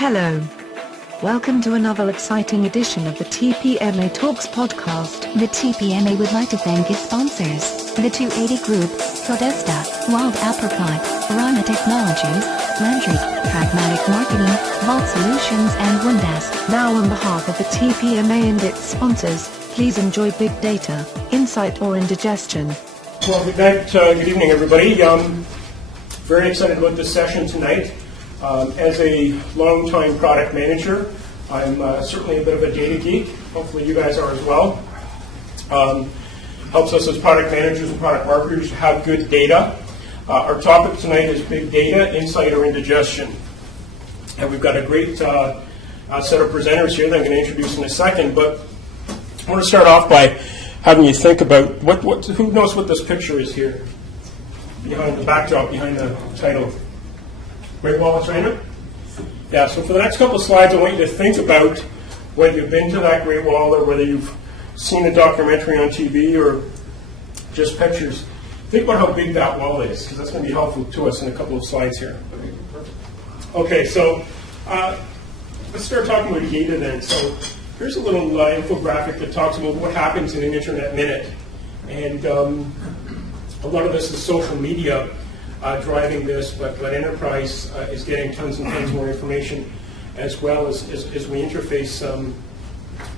Hello. Welcome to another exciting edition of the TPMA Talks podcast. The TPMA would like to thank its sponsors, the 280 Group, Codesta, Wild Apricot, Rana Technologies, Landry, Pragmatic Marketing, Vault Solutions and Windesk. Now on behalf of the TPMA and its sponsors, please enjoy big data, insight or indigestion. Well, good night, good evening everybody. Very excited about this session tonight. As a long-time product manager, I'm certainly a bit of a data geek. Hopefully you guys are as well. Helps us as product managers and product marketers to have good data. Our topic tonight is big data, insight or indigestion. And we've got a great set of presenters here that I'm going to introduce in a second. But I want to start off by having you think about who knows what this picture is here behind the backdrop, behind the title. Great Wall of China? Yeah, so for the next couple of slides, I want you to think about whether you've been to that Great Wall or whether you've seen a documentary on TV or just pictures. Think about how big that wall is, because that's going to be helpful to us in a couple of slides here. Okay, so let's start talking about data then. So here's a little infographic that talks about what happens in an internet minute. And a lot of this is social media driving this, but enterprise is getting tons and tons more information as well as we interface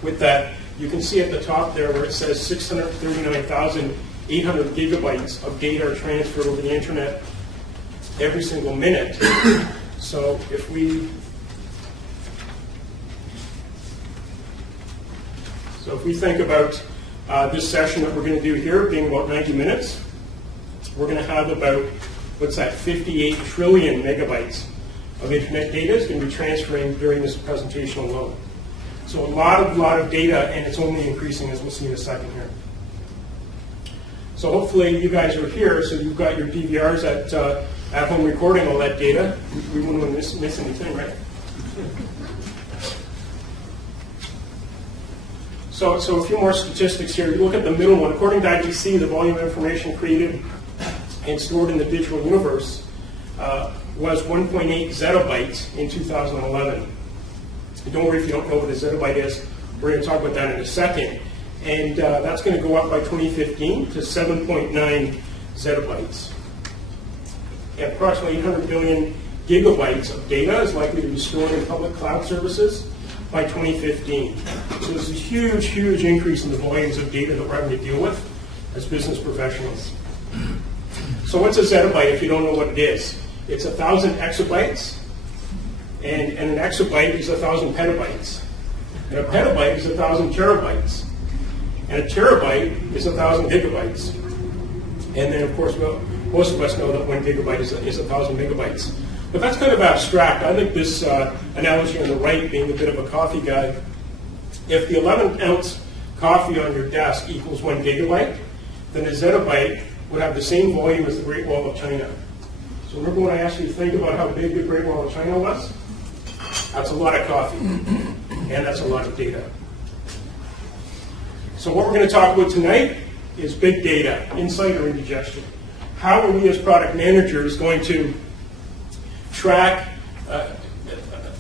with that. You can see at the top there where it says 639,800 gigabytes of data are transferred over the internet every single minute. So if we think about this session that we're going to do here being about 90 minutes, we're going to have about 58 trillion megabytes of internet data is going to be transferring during this presentation alone. So a lot of data, and it's only increasing as we'll see in a second here. So hopefully you guys are here, so you've got your DVRs at home recording all that data. We wouldn't want to miss anything, right? So a few more statistics here. You look at the middle one. According to IDC, the volume of information created and stored in the digital universe was 1.8 zettabytes in 2011. Don't worry if you don't know what a zettabyte is. We're going to talk about that in a second. And that's going to go up by 2015 to 7.9 zettabytes. And approximately 800 billion gigabytes of data is likely to be stored in public cloud services by 2015. So there's a huge, huge increase in the volumes of data that we're having to deal with as business professionals. So what's a zettabyte if you don't know what it is? It's 1,000 exabytes, and an exabyte is 1,000 petabytes. And a petabyte is 1,000 terabytes. And a terabyte is 1,000 gigabytes. And then, of course, most of us know that 1 gigabyte is 1,000 megabytes. But that's kind of abstract. I think this analogy on the right, being a bit of a coffee guy, if the 11-ounce coffee on your desk equals 1 gigabyte, then a zettabyte would have the same volume as the Great Wall of China. So remember when I asked you to think about how big the Great Wall of China was? That's a lot of coffee, and that's a lot of data. So what we're going to talk about tonight is big data, insight or indigestion. How are we as product managers going to track,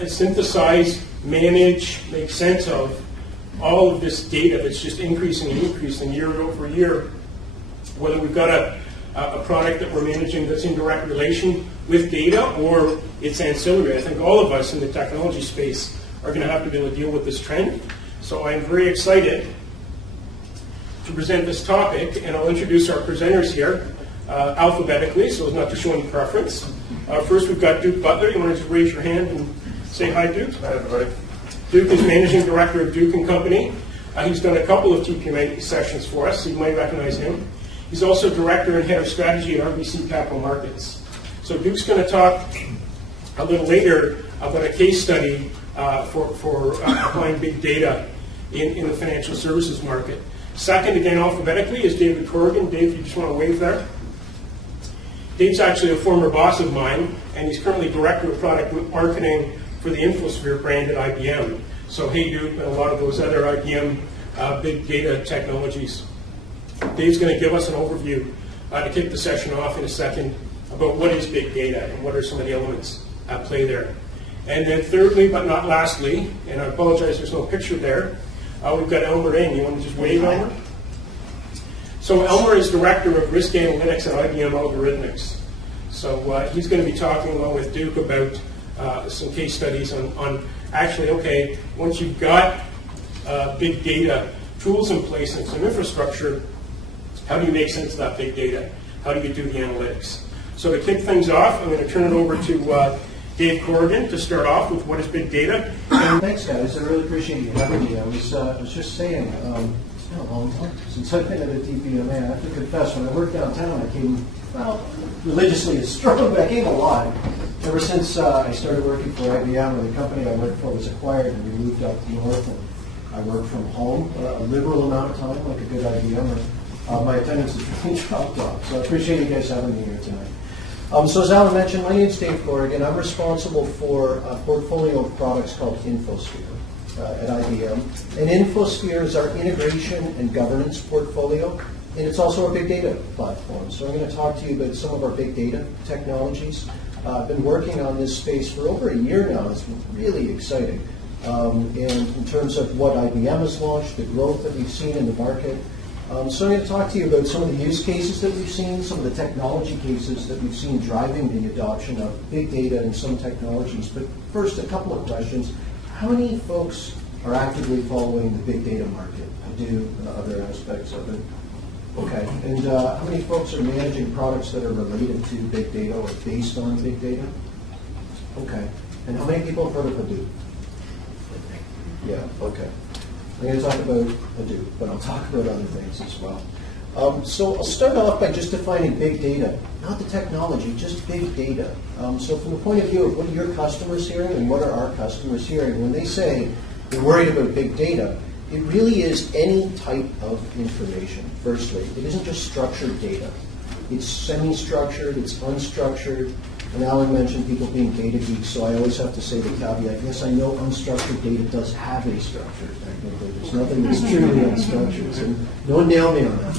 synthesize, manage, make sense of all of this data that's just increasing and increasing year over year? Whether we've got a product that we're managing that's in direct relation with data or it's ancillary. I think all of us in the technology space are going to have to be able to deal with this trend. So I'm very excited to present this topic, and I'll introduce our presenters here alphabetically, so as not to show any preference. First, we've got Duke Butler. You want to just raise your hand and say hi, Duke? Hi, everybody. Duke is Managing Director of Duke & Company. He's done a couple of TPMA sessions for us, so you might recognize him. He's also Director and Head of Strategy at RBC Capital Markets. So Duke's going to talk a little later about a case study for applying big data in the financial services market. Second, again alphabetically, is David Corrigan. Dave, you just want to wave there? Dave's actually a former boss of mine, and he's currently Director of Product Marketing for the Infosphere brand at IBM. So hey, Duke, and a lot of those other IBM big data technologies. Dave's going to give us an overview to kick the session off in a second about what is big data and what are some of the elements at play there. And then thirdly, but not lastly, and I apologize there's no picture there, we've got Aylmer in. You want to just wave, Aylmer? So Aylmer is Director of Risk Analytics at IBM Algorithmics. So he's going to be talking along with Duke about some case studies on actually, okay, once you've got big data tools in place and some infrastructure, how do you make sense of that big data? How do you do the analytics? So to kick things off, I'm going to turn it over to Dave Corrigan to start off with what is big data. Thanks, guys. I really appreciate you having me. I was just saying, it's been a long time since I've been at a TPMA. I have to confess, when I worked downtown, I came, well, religiously it's strong, but I came a lot. Ever since I started working for IBM, or the company I worked for was acquired, and we moved up north, and I worked from home a liberal amount of time, like a good IBMer. My attendance has really dropped off, so I appreciate you guys having me here tonight. So as Allan mentioned, my name is Dave Corrigan. I'm responsible for a portfolio of products called InfoSphere at IBM. And InfoSphere is our integration and governance portfolio, and it's also our big data platform. So I'm going to talk to you about some of our big data technologies. I've been working on this space for over a year now. It's really exciting. And in terms of what IBM has launched, the growth that we've seen in the market. So I'm going to talk to you about some of the use cases that we've seen, some of the technology cases that we've seen driving the adoption of big data and some technologies. But first, a couple of questions. How many folks are actively following the big data market? Hadoop and other aspects of it. Okay. And how many folks are managing products that are related to big data or based on big data? Okay. And how many people have heard of Hadoop? Yeah, okay. I'm going to talk about Hadoop, but I'll talk about other things as well. So I'll start off by just defining big data, not the technology, just big data. So from the point of view of what are your customers hearing and what are our customers hearing, when they say they're worried about big data, it really is any type of information, firstly. It isn't just structured data. It's semi-structured, it's unstructured. And Allan mentioned people being data geeks, so I always have to say the caveat, yes, I know unstructured data does have a structure. Technically. There's nothing that's truly unstructured, so don't nail me on that.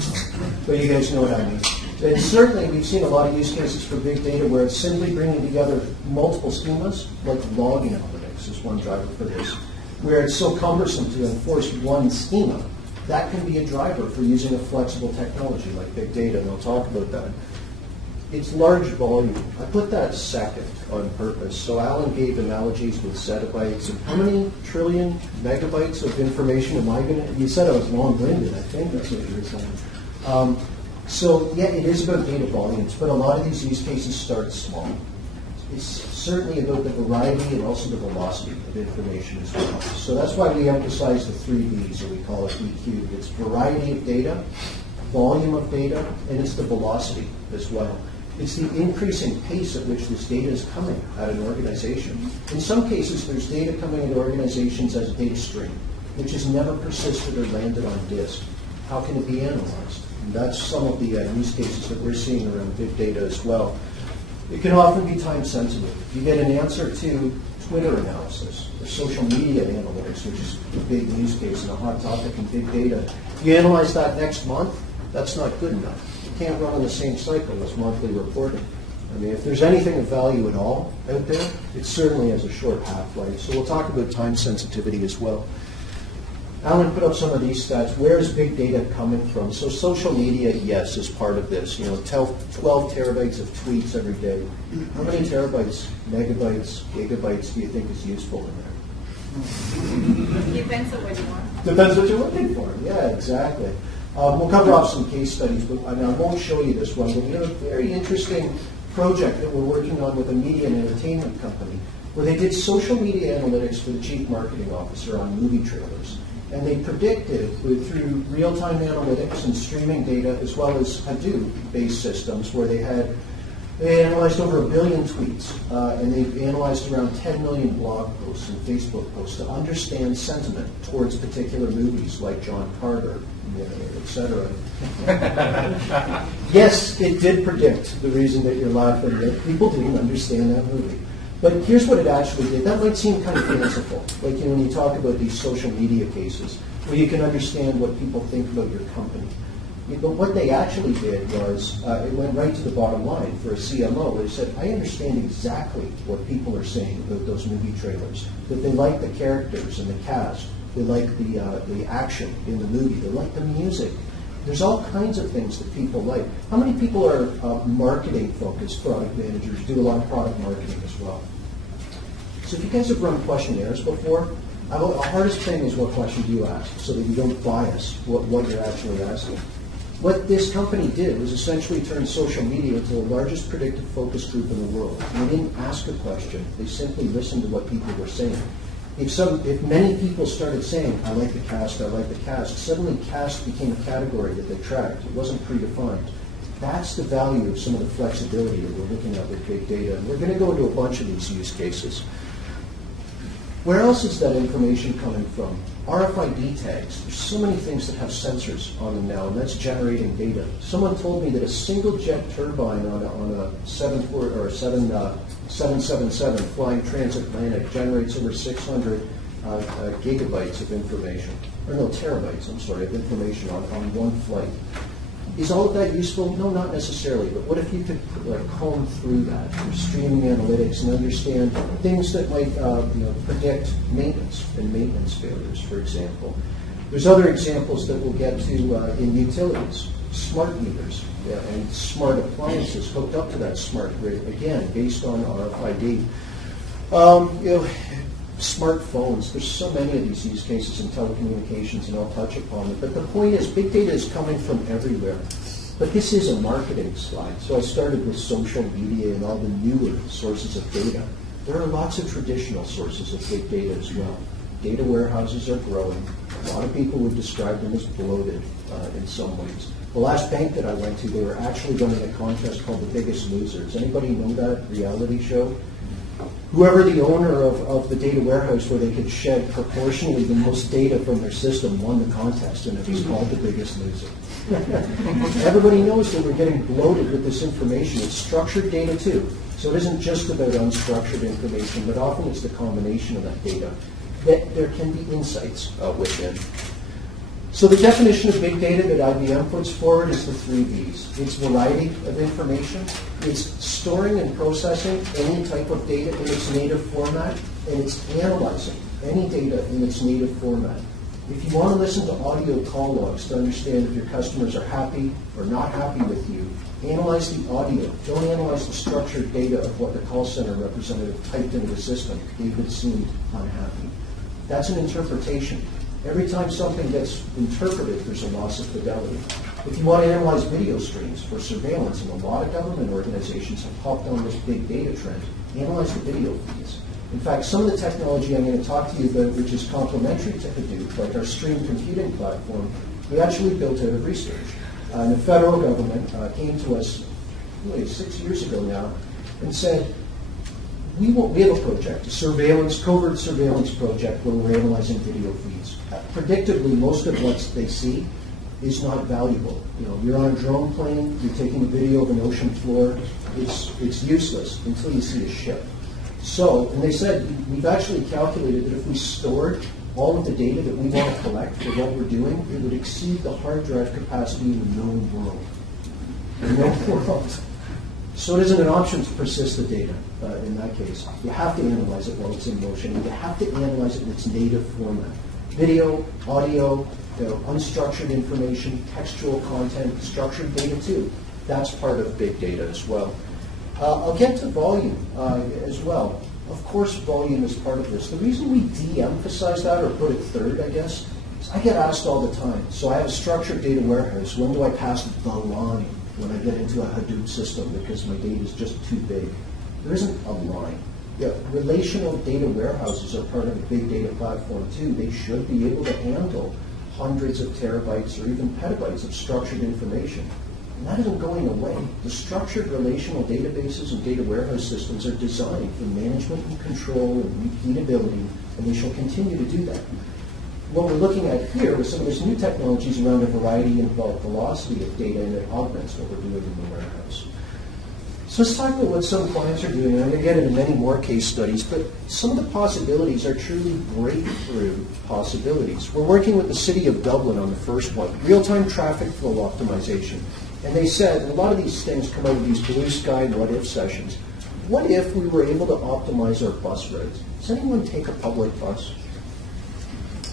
But you guys know what I mean. And certainly we've seen a lot of use cases for big data where it's simply bringing together multiple schemas, like log analytics is one driver for this, where it's so cumbersome to enforce one schema. That can be a driver for using a flexible technology like big data, and I'll talk about that. It's large volume. I put that second on purpose. So Allan gave analogies with zettabytes. And how many trillion megabytes of information am I going to? You said I was long-winded. I think that's what you were saying. So yeah, it is about data volumes, but a lot of these use cases start small. It's certainly about the variety and also the velocity of information as well. So that's why we emphasize the 3 V's, or we call it EQ. It's variety of data, volume of data, and it's the velocity as well. It's the increasing pace at which this data is coming at an organization. In some cases, there's data coming into organizations as a data stream, which has never persisted or landed on disk. How can it be analyzed? And that's some of the use cases that we're seeing around big data as well. It can often be time sensitive. You get an answer to Twitter analysis or social media analytics, which is a big use case and a hot topic in big data. You analyze that next month, that's not good enough. Can't run on the same cycle as monthly reporting. I mean, if there's anything of value at all out there, it certainly has a short half-life. So we'll talk about time sensitivity as well. Allan put up some of these stats. Where is big data coming from? So social media, yes, is part of this. 12 terabytes of tweets every day. How many terabytes, megabytes, gigabytes do you think is useful in there? Depends on what you want. Depends what you're looking for. Yeah, exactly. We'll cover off some case studies, but I won't show you this one, but we have a very interesting project that we're working on with a media and entertainment company where they did social media analytics for the chief marketing officer on movie trailers. And they predicted through real-time analytics and streaming data as well as Hadoop-based systems where they analyzed over 1 billion tweets, and they've analyzed around 10 million blog posts and Facebook posts to understand sentiment towards particular movies like John Carter, etc. Yes, it did predict the reason that you're laughing, that people didn't understand that movie. But here's what it actually did. That might seem kind of fanciful, like when you talk about these social media cases, where you can understand what people think about your company. But what they actually did was, it went right to the bottom line for a CMO. They said, I understand exactly what people are saying about those movie trailers, that they like the characters and the cast, they like the action in the movie, they like the music. There's all kinds of things that people like. How many people are marketing-focused product managers, do a lot of product marketing as well? So if you guys have run questionnaires before, the hardest thing is what question do you ask, so that you don't bias what you're actually asking. What this company did was essentially turn social media into the largest predictive focus group in the world. And they didn't ask a question, they simply listened to what people were saying. If many people started saying, I like the cast, suddenly cast became a category that they tracked. It wasn't predefined. That's the value of some of the flexibility that we're looking at with big data. And we're going to go into a bunch of these use cases. Where else is that information coming from? RFID tags. There's so many things that have sensors on them now, and that's generating data. Someone told me that a single jet turbine on a 777 flying transatlantic generates over 600 gigabytes of information, or no, terabytes, I'm sorry, of information on one flight. Is all of that useful? No, not necessarily, but what if you could comb through that, streaming analytics, and understand things that might predict maintenance and maintenance failures, for example. There's other examples that we'll get to in utilities, smart meters and smart appliances hooked up to that smart grid, again, based on RFID. Smartphones, there's so many of these use cases in telecommunications, and I'll touch upon it. But the point is, big data is coming from everywhere. But this is a marketing slide. So I started with social media and all the newer sources of data. There are lots of traditional sources of big data as well. Data warehouses are growing. A lot of people would describe them as bloated in some ways. The last bank that I went to, they were actually running a contest called The Biggest Loser. Does anybody know that reality show? Whoever the owner of the data warehouse where they could shed proportionally the most data from their system won the contest, and it was called The Biggest Loser. Everybody knows that we're getting bloated with this information. It's structured data too. So it isn't just about unstructured information, but often it's the combination of that data that there can be insights within. So the definition of big data that IBM puts forward is the 3 V's. It's variety of information, it's storing and processing any type of data in its native format, and it's analyzing any data in its native format. If you want to listen to audio call logs to understand if your customers are happy or not happy with you, analyze the audio. Don't analyze the structured data of what the call center representative typed into the system. David seemed unhappy. That's an interpretation. Every time something gets interpreted, there's a loss of fidelity. If you want to analyze video streams for surveillance, and a lot of government organizations have hopped on this big data trend, analyze the video feeds. In fact, some of the technology I'm going to talk to you about, which is complementary to Hadoop, like our stream computing platform, we actually built out of research. And the federal government came to us really 6 years ago now and said, we have a project, a covert surveillance project where we're analyzing video feeds. Predictably, most of what they see is not valuable. You're on a drone plane, you're taking a video of an ocean floor, it's useless until you see a ship. So, and they said, we've actually calculated that if we stored all of the data that we want to collect for what we're doing, it would exceed the hard drive capacity in the known world. The known world. So it isn't an option to persist the data in that case. You have to analyze it while it's in motion, and you have to analyze it in its native format. Video, audio, unstructured information, textual content, structured data too. That's part of big data as well. I'll get to volume as well. Of course, volume is part of this. The reason we de-emphasize that, or put it third, I guess, is I get asked all the time. So I have a structured data warehouse. When do I pass the line when I get into a Hadoop system because my data is just too big? There isn't a line. Relational data warehouses are part of a big data platform too. They should be able to handle hundreds of terabytes or even petabytes of structured information. And that isn't going away. The structured relational databases and data warehouse systems are designed for management and control and repeatability, and they shall continue to do that. What we're looking at here with some of these new technologies around a variety and velocity of data, and it augments what we're doing in the warehouse. So let's talk about what some clients are doing. I'm going to get into many more case studies, but some of the possibilities are truly breakthrough possibilities. We're working with the City of Dublin on the first one, real-time traffic flow optimization. And they said, and a lot of these things come out of these blue sky what-if sessions, what if we were able to optimize our bus routes? Does anyone take a public bus?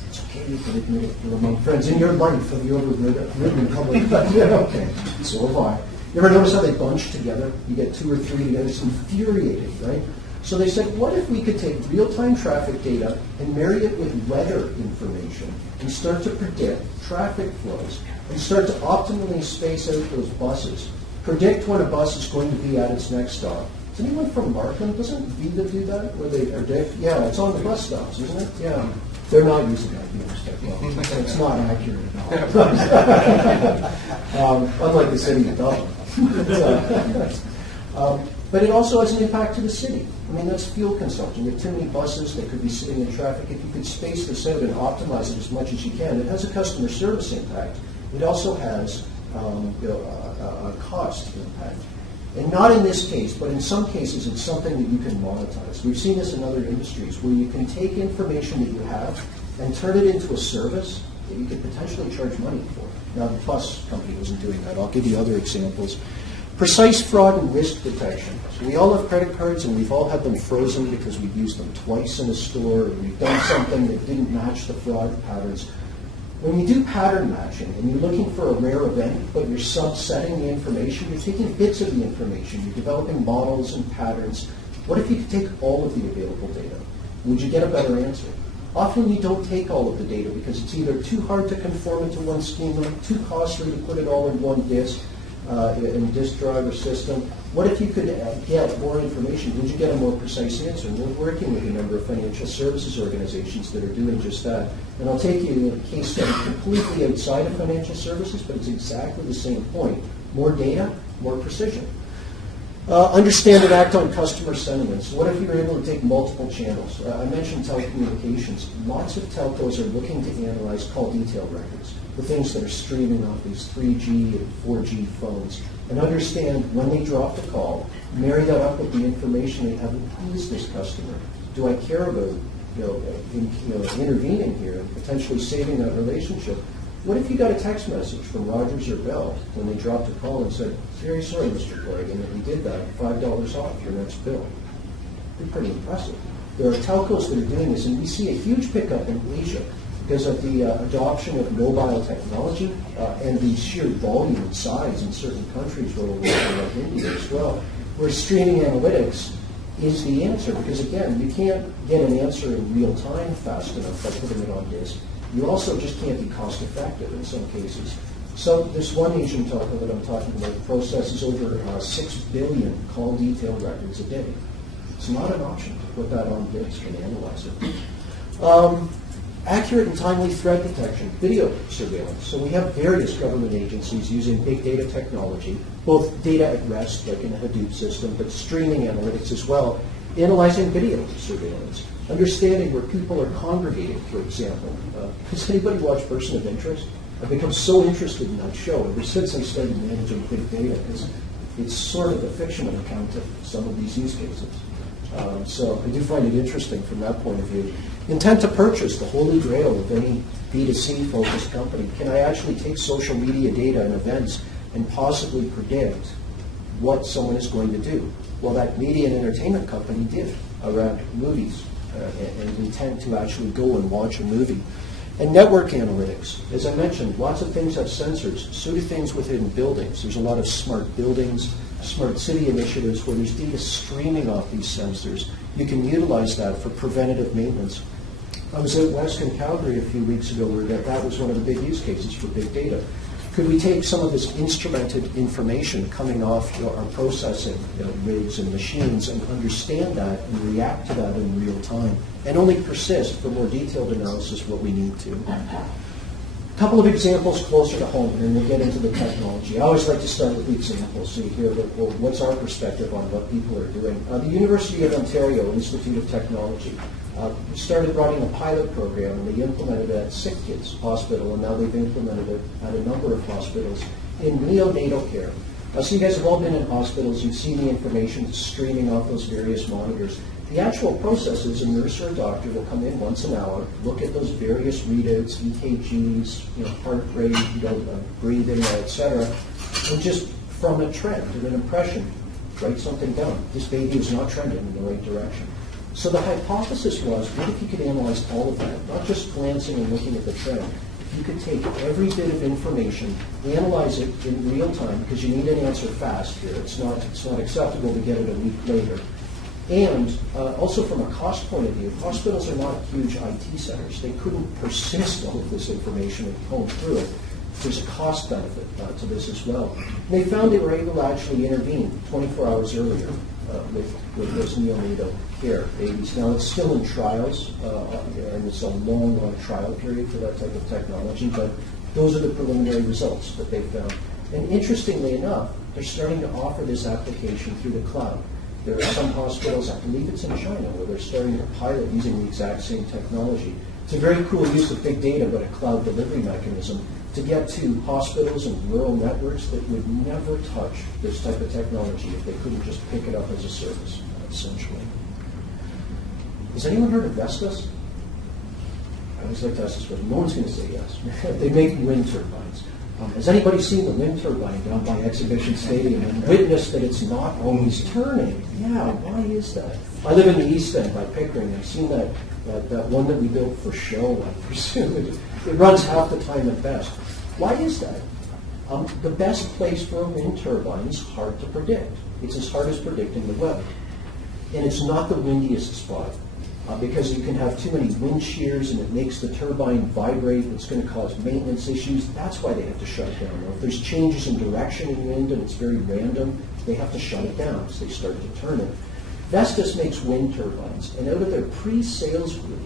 It's okay, you can admit it. You're among friends in your life. Have you ever ridden a public bus? Yeah, okay, so have I. You ever notice how they bunch together? You get 2 or 3 together. It's infuriating, right? So they said, what if we could take real-time traffic data and marry it with weather information and start to predict traffic flows and start to optimally space out those buses, predict when a bus is going to be at its next stop. Is anyone from Markham? Doesn't Viva do that, where they predict? Yeah, it's on the bus stops, isn't it? Yeah. They're not using that technology. It's not accurate at all. Unlike the City of Dublin. But it also has an impact to the city. I mean, that's fuel consumption. There are too many buses that could be sitting in traffic. If you could space this out and optimize it as much as you can, it has a customer service impact. It also has a cost impact. And not in this case, but in some cases, it's something that you can monetize. We've seen this in other industries where you can take information that you have and turn it into a service that you could potentially charge money for. Now, the bus company wasn't doing that. I'll give you other examples. Precise fraud and risk detection. So we all have credit cards, and we've all had them frozen because we've used them twice in a store, or we've done something that didn't match the fraud patterns. When you do pattern matching, and you're looking for a rare event, but you're subsetting the information, you're taking bits of the information, you're developing models and patterns. What if you could take all of the available data? Would you get a better answer? Often you don't take all of the data because it's either too hard to conform into one schema, too costly to put it all in one disk, in disk drive or system. What if you could get more information? Would you get a more precise answer? And we're working with a number of financial services organizations that are doing just that. And I'll take you to a case study completely outside of financial services, but it's exactly the same point. More data, more precision. Understand and act on customer sentiments. What if you were able to take multiple channels? I mentioned telecommunications. Lots of telcos are looking to analyze call detail records, the things that are streaming off these 3G and 4G phones, and understand when they drop the call, marry that up with the information they have. Who is this customer? Do I care about intervening here and potentially saving that relationship? What if you got a text message from Rogers or Bell when they dropped a call and said, "Very sorry, Mr. Corrigan, that we did that, $5 off your next bill"? It'd be pretty impressive. There are telcos that are doing this, and we see a huge pickup in Asia because of the adoption of mobile technology and the sheer volume and size in certain countries where we're working like India as well, where streaming analytics is the answer. Because again, you can't get an answer in real time fast enough by putting it on disk. You also just can't be cost effective in some cases. So this one Asian telco that I'm talking about processes over 6 billion call detail records a day. It's not an option to put that on disk and analyze it. Accurate and timely threat detection, video surveillance. So we have various government agencies using big data technology, both data at rest, like in a Hadoop system, but streaming analytics as well, analyzing video surveillance, understanding where people are congregating, for example. Has anybody watched Person of Interest? I've become so interested in that show ever since I started managing big data, because it's sort of a fictional account of some of these use cases. So I do find it interesting from that point of view. Intent to purchase, the holy grail of any B2C focused company. Can I actually take social media data and events and possibly predict what someone is going to do? Well, that media and entertainment company did around movies and intent to actually go and watch a movie. And network analytics. As I mentioned, lots of things have sensors. So do things within buildings. There's a lot of smart buildings, smart city initiatives where there's data streaming off these sensors. You can utilize that for preventative maintenance. I was out west in Calgary a few weeks ago where that was one of the big use cases for big data. Could we take some of this instrumented information coming off our processing rigs and machines and understand that and react to that in real time and only persist for more detailed analysis what we need to? A couple of examples closer to home, and then we'll get into the technology. I always like to start with the examples so you hear what's our perspective on what people are doing. The University of Ontario Institute of Technology started running a pilot program, and they implemented it at Sick Kids Hospital, and now they've implemented it at a number of hospitals in neonatal care. So you guys have all been in hospitals, you've seen the information streaming off those various monitors. The actual process is a nurse or a doctor will come in once an hour, look at those various readouts, EKGs, heart rate, breathing, etc., and just from a trend and an impression, write something down. This baby is not trending in the right direction. So the hypothesis was, what if you could analyze all of that, not just glancing and looking at the trend? You could take every bit of information, analyze it in real time, because you need an answer fast here. It's not acceptable to get it a week later. And also from a cost point of view, hospitals are not huge IT centers. They couldn't persist all of this information and comb through it. There's a cost benefit to this as well. And they found they were able to actually intervene 24 hours earlier with those neonatal care babies. Now it's still in trials, and it's a long trial period for that type of technology, but those are the preliminary results that they found. And interestingly enough, they're starting to offer this application through the cloud. There are some hospitals, I believe it's in China, where they're starting to pilot using the exact same technology. It's a very cool use of big data, but a cloud delivery mechanism to get to hospitals and rural networks that would never touch this type of technology if they couldn't just pick it up as a service, essentially. Has anyone heard of Vestas? I always like to ask this question. No one's going to say yes. They make wind turbines. Has anybody seen the wind turbine down by Exhibition Stadium and witnessed that it's not always turning? Yeah, why is that? I live in the East End by Pickering. I've seen that one that we built for show, I presume. It runs half the time at best. Why is that? The best place for a wind turbine is hard to predict. It's as hard as predicting the weather. And it's not the windiest spot. Because you can have too many wind shears and it makes the turbine vibrate. It's going to cause maintenance issues. That's why they have to shut it down. Or if there's changes in direction in wind and it's very random, they have to shut it down as they start to turn it. Vestas makes wind turbines, and out of their pre-sales group,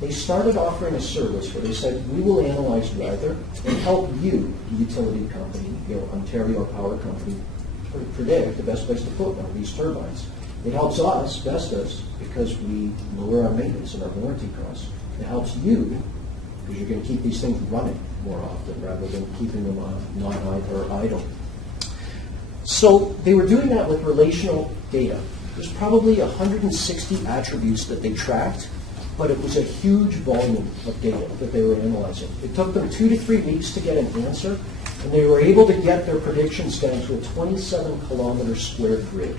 they started offering a service where they said, we will analyze weather and help you, the utility company, Ontario Power Company, predict the best place to put one of these turbines. It helps us, Vestas, because we lower our maintenance and our warranty costs. It helps you, because you're going to keep these things running more often rather than keeping them idle. So they were doing that with relational data. There's probably 160 attributes that they tracked, but it was a huge volume of data that they were analyzing. It took them 2 to 3 weeks to get an answer, and they were able to get their predictions down to a 27-kilometer square grid.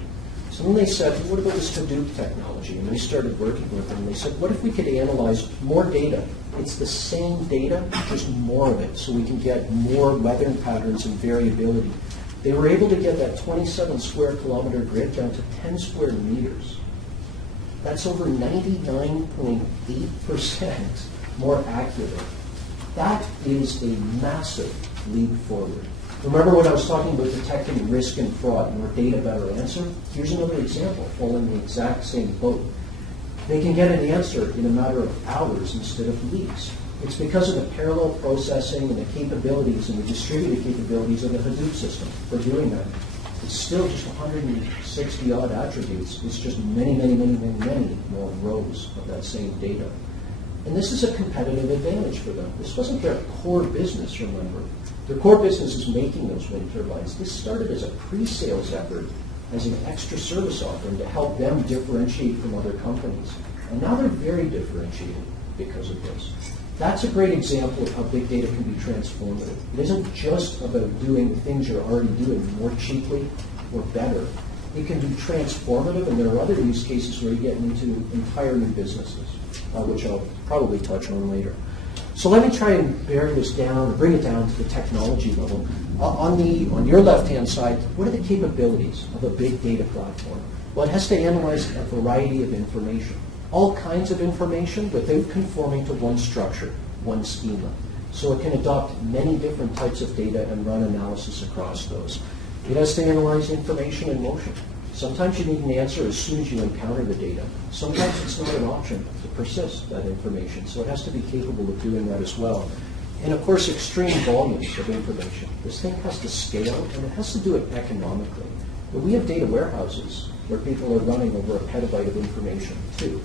So then they said, well, what about this Hadoop technology? And they started working with them. They said, what if we could analyze more data? It's the same data, just more of it, so we can get more weather patterns and variability. They were able to get that 27 square kilometer grid down to 10 square meters. That's over 99.8% more accurate. That is a massive leap forward. Remember when I was talking about detecting risk and fraud, more data, better answer? Here's another example, all in the exact same boat. They can get an answer in a matter of hours instead of weeks. It's because of the parallel processing and the capabilities and the distributed capabilities of the Hadoop system for doing that. It's still just 160 odd attributes. It's just many more rows of that same data. And this is a competitive advantage for them. This wasn't their core business, remember. Their core business is making those wind turbines. This started as a pre-sales effort, as an extra service offering to help them differentiate from other companies. And now they're very differentiated because of this. That's a great example of how big data can be transformative. It isn't just about doing the things you're already doing more cheaply or better. It can be transformative, and there are other use cases where you get into entire new businesses, which I'll probably touch on later. So let me try and bear this down, bring it down to the technology level. On your left-hand side, what are the capabilities of a big data platform? Well, it has to analyze a variety of information. All kinds of information without conforming to one structure, one schema. So it can adopt many different types of data and run analysis across those. It has to analyze information in motion. Sometimes you need an answer as soon as you encounter the data. Sometimes it's not an option to persist that information, so it has to be capable of doing that as well. And of course, extreme volumes of information. This thing has to scale, and it has to do it economically. But we have data warehouses where people are running over a petabyte of information too.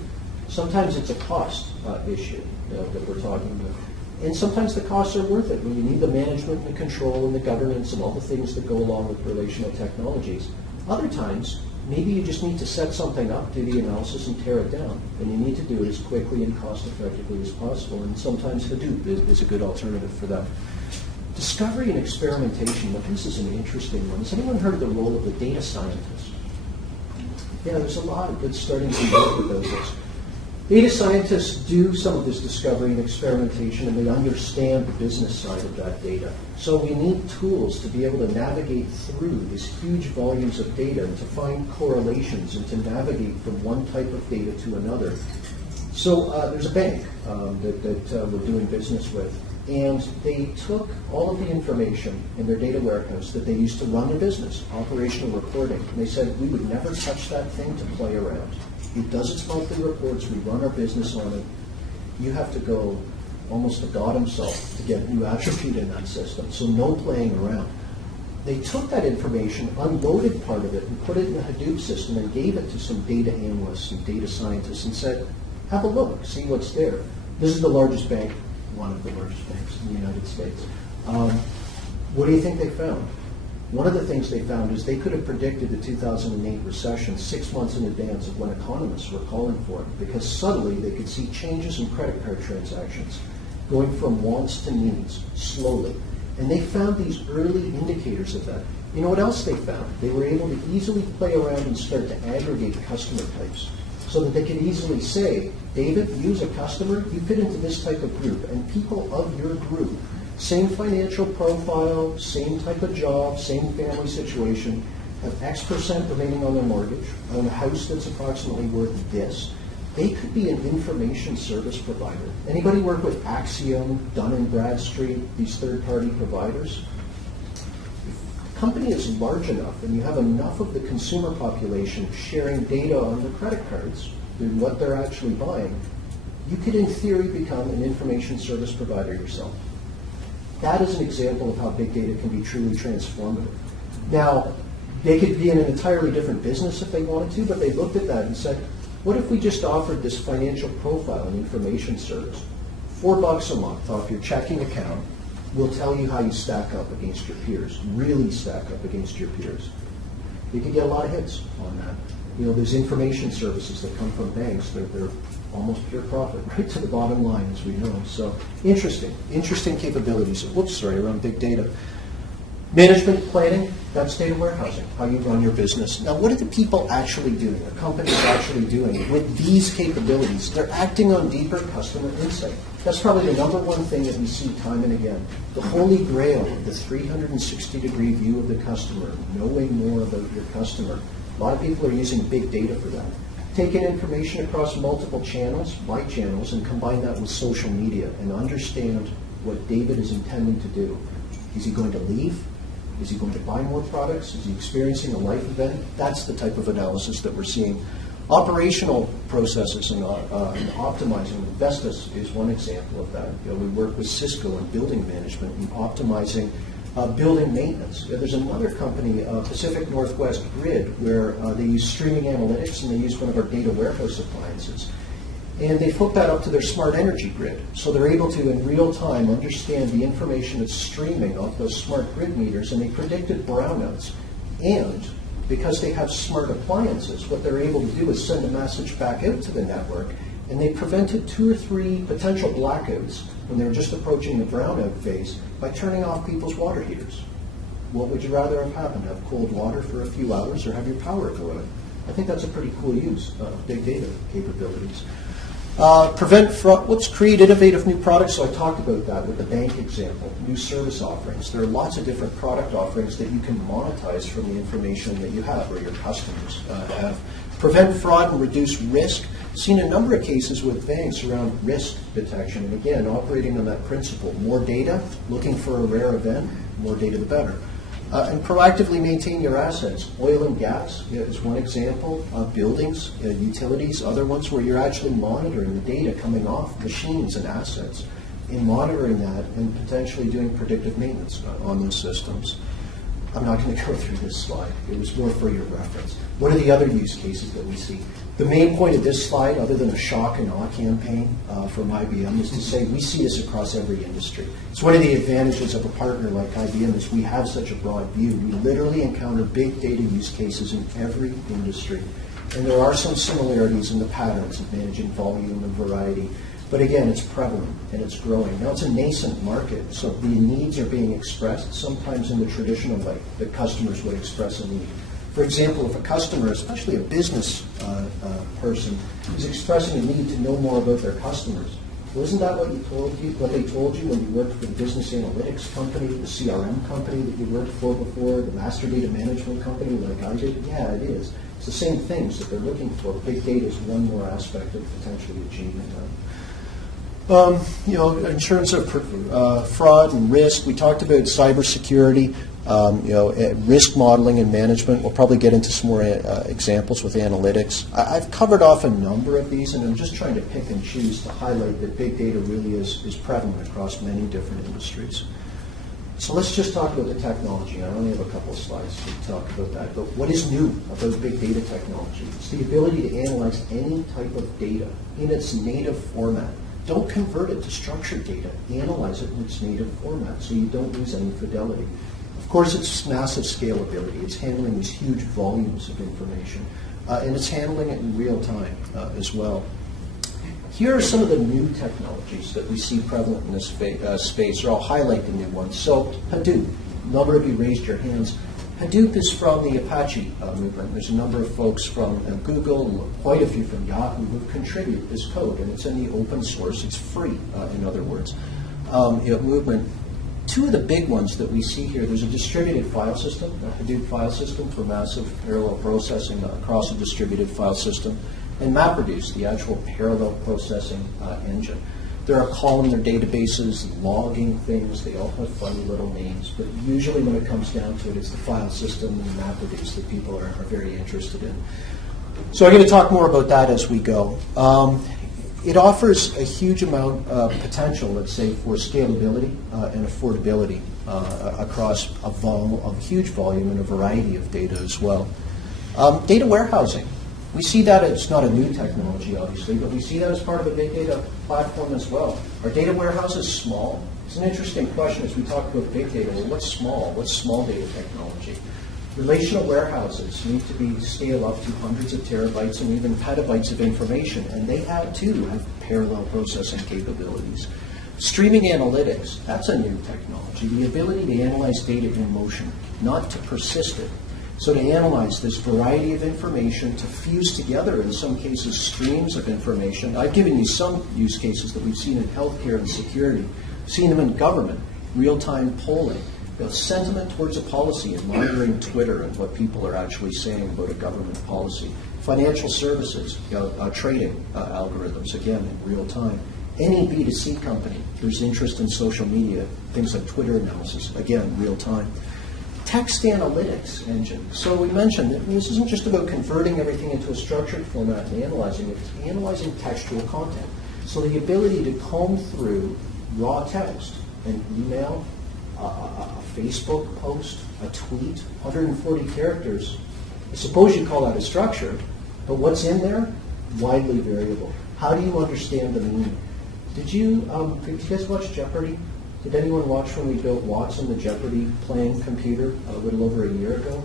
Sometimes it's a cost issue that we're talking about. And sometimes the costs are worth it when you need the management and the control and the governance and all the things that go along with relational technologies. Other times, maybe you just need to set something up, do the analysis, and tear it down. And you need to do it as quickly and cost effectively as possible. And sometimes Hadoop is a good alternative for that. Discovery and experimentation. Now, this is an interesting one. Has anyone heard of the role of the data scientist? Yeah, there's a lot of good starting to work with those. Data scientists do some of this discovery and experimentation, and they understand the business side of that data. So we need tools to be able to navigate through these huge volumes of data and to find correlations and to navigate from one type of data to another. So there's a bank that we're doing business with, and they took all of the information in their data warehouse that they used to run their business, operational reporting, and they said, we would never touch that thing to play around. It does its monthly reports. We run our business on it. You have to go almost to God himself to get new attribute in that system. So no playing around. They took that information, unloaded part of it, and put it in the Hadoop system and gave it to some data analysts and data scientists and said, have a look, see what's there. This is the largest bank, one of the largest banks in the United States. What do you think they found? One of the things they found is they could have predicted the 2008 recession 6 months in advance of when economists were calling for it, because suddenly they could see changes in credit card transactions going from wants to needs slowly. And they found these early indicators of that. You know what else they found? They were able to easily play around and start to aggregate customer types so that they could easily say, David, you as a customer, you fit into this type of group, and people of your group, same financial profile, same type of job, same family situation, have X% remaining on their mortgage, own a house that's approximately worth this. They could be an information service provider. Anybody work with Axiom, Dun & Bradstreet, these third-party providers? If a company is large enough and you have enough of the consumer population sharing data on their credit cards and what they're actually buying, you could in theory become an information service provider yourself. That is an example of how big data can be truly transformative. Now, they could be in an entirely different business if they wanted to, but they looked at that and said, what if we just offered this financial profile and information service? $4 a month off your checking account will tell you how you stack up against your peers, really stack up against your peers. You could get a lot of hits on that. You know, there's information services that come from banks. They're almost pure profit, right to the bottom line, as we know. So interesting capabilities. Whoops, sorry, around big data. Management planning, that's data warehousing, how you run your business. Now, what are the people actually doing, the companies actually doing with these capabilities? They're acting on deeper customer insight. That's probably the number one thing that we see time and again. The holy grail of the 360-degree view of the customer, knowing more about your customer. A lot of people are using big data for that. Taking information across multiple channels, by channels, and combine that with social media and understand what David is intending to do. Is he going to leave? Is he going to buy more products? Is he experiencing a life event? That's the type of analysis that we're seeing. Operational processes and optimizing. Vestas is one example of that. You know, we work with Cisco in building management and optimizing building maintenance. There's another company, Pacific Northwest Grid, where they use streaming analytics and they use one of our data warehouse appliances. And they've hooked that up to their smart energy grid. So they're able to, in real time, understand the information that's streaming off those smart grid meters, and they predicted brownouts. And because they have smart appliances, what they're able to do is send a message back out to the network, and they prevented 2 or 3 potential blackouts when they were just approaching the brownout phase by turning off people's water heaters. What would you rather have happened? Have cold water for a few hours or have your power go out? I think that's a pretty cool use of big data capabilities. Prevent fraud. Create innovative new products. So I talked about that with the bank example. New service offerings. There are lots of different product offerings that you can monetize from the information that you have or your customers have. Prevent fraud and reduce risk. Seen a number of cases with banks around risk detection. And again, operating on that principle. More data, looking for a rare event, more data the better. And proactively maintain your assets. Oil and gas is one example. Buildings, utilities, other ones where you're actually monitoring the data coming off machines and assets, and monitoring that and potentially doing predictive maintenance on those systems. I'm not going to go through this slide. It was more for your reference. What are the other use cases that we see? The main point of this slide, other than a shock and awe campaign from IBM, is to say we see this across every industry. It's one of the advantages of a partner like IBM is we have such a broad view. We literally encounter big data use cases in every industry. And there are some similarities in the patterns of managing volume and variety. But again, it's prevalent and it's growing. Now, it's a nascent market, so the needs are being expressed sometimes in the traditional way that customers would express a need. For example, if a customer, especially a business person, is expressing a need to know more about their customers, well, isn't that what they told you when you worked for the business analytics company, the CRM company that you worked for before, the master data management company like I did? Yeah, it is. It's the same things that they're looking for. Big data is one more aspect of potentially achieving that. In terms of fraud and risk, we talked about cybersecurity. Risk modeling and management. We'll probably get into some more examples with analytics. I've covered off a number of these, and I'm just trying to pick and choose to highlight that big data really is prevalent across many different industries. So let's just talk about the technology. I only have a couple of slides to talk about that. But what is new about big data technology? It's the ability to analyze any type of data in its native format. Don't convert it to structured data. Analyze it in its native format so you don't lose any fidelity. Of course, it's massive scalability. It's handling these huge volumes of information, and it's handling it in real time as well. Here are some of the new technologies that we see prevalent in this space, or I'll highlight the new ones. So Hadoop, a number of you raised your hands. Hadoop is from the Apache movement. There's a number of folks from Google, quite a few from Yahoo, who've contributed this code, and it's in the open source. It's free, in other words, movement. Two of the big ones that we see here, there's a distributed file system, a Hadoop file system for massive parallel processing across a distributed file system, and MapReduce, the actual parallel processing engine. There are columnar databases, logging things. They all have funny little names, but usually when it comes down to it, it's the file system and MapReduce that people are very interested in. So I'm going to talk more about that as we go. It offers a huge amount of potential, let's say, for scalability and affordability across a huge volume and a variety of data as well. Data warehousing. We see that it's not a new technology, obviously, but we see that as part of a big data platform as well. Are data warehouses small? It's an interesting question as we talk about big data. Well, what's small? What's small data technology? Relational warehouses need to be scaled up to hundreds of terabytes and even petabytes of information, and they too have parallel processing capabilities. Streaming analytics, that's a new technology. The ability to analyze data in motion, not to persist it. So to analyze this variety of information, to fuse together, in some cases, streams of information. I've given you some use cases that we've seen in healthcare and security, seen them in government, real-time polling, sentiment towards a policy and monitoring Twitter and what people are actually saying about a government policy. Financial services, trading algorithms, again, in real time. Any B2C company, there's interest in social media, things like Twitter analysis, again, real time. Text analytics engine. So we mentioned that this isn't just about converting everything into a structured format and analyzing it, it's analyzing textual content. So the ability to comb through raw text, an email, a Facebook post, a tweet, 140 characters. I suppose you call that a structure, but what's in there? Widely variable. How do you understand the meaning? Did you guys watch Jeopardy? Did anyone watch when we built Watson, the Jeopardy playing computer, a little over a year ago?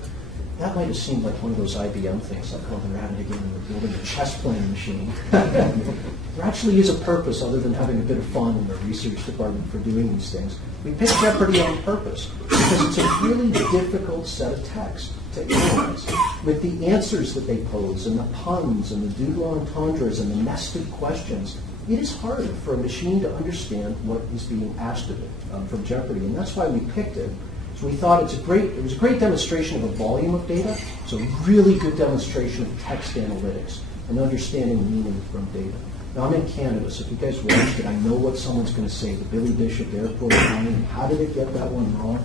That might have seemed like one of those IBM things, like, oh, they're at it again, they're building a chess playing machine. There actually is a purpose other than having a bit of fun in the research department for doing these things. We picked Jeopardy on purpose because it's a really difficult set of text to analyze. With the answers that they pose and the puns and the double entendres and the nested questions, it is hard for a machine to understand what is being asked of it from Jeopardy, and that's why we picked it. So we thought it was a great demonstration of a volume of data. It's a really good demonstration of text analytics and understanding meaning from data. Now I'm in Canada, so if you guys watched it, I know what someone's going to say. The Billy Bishop Airport line, how did it get that one wrong?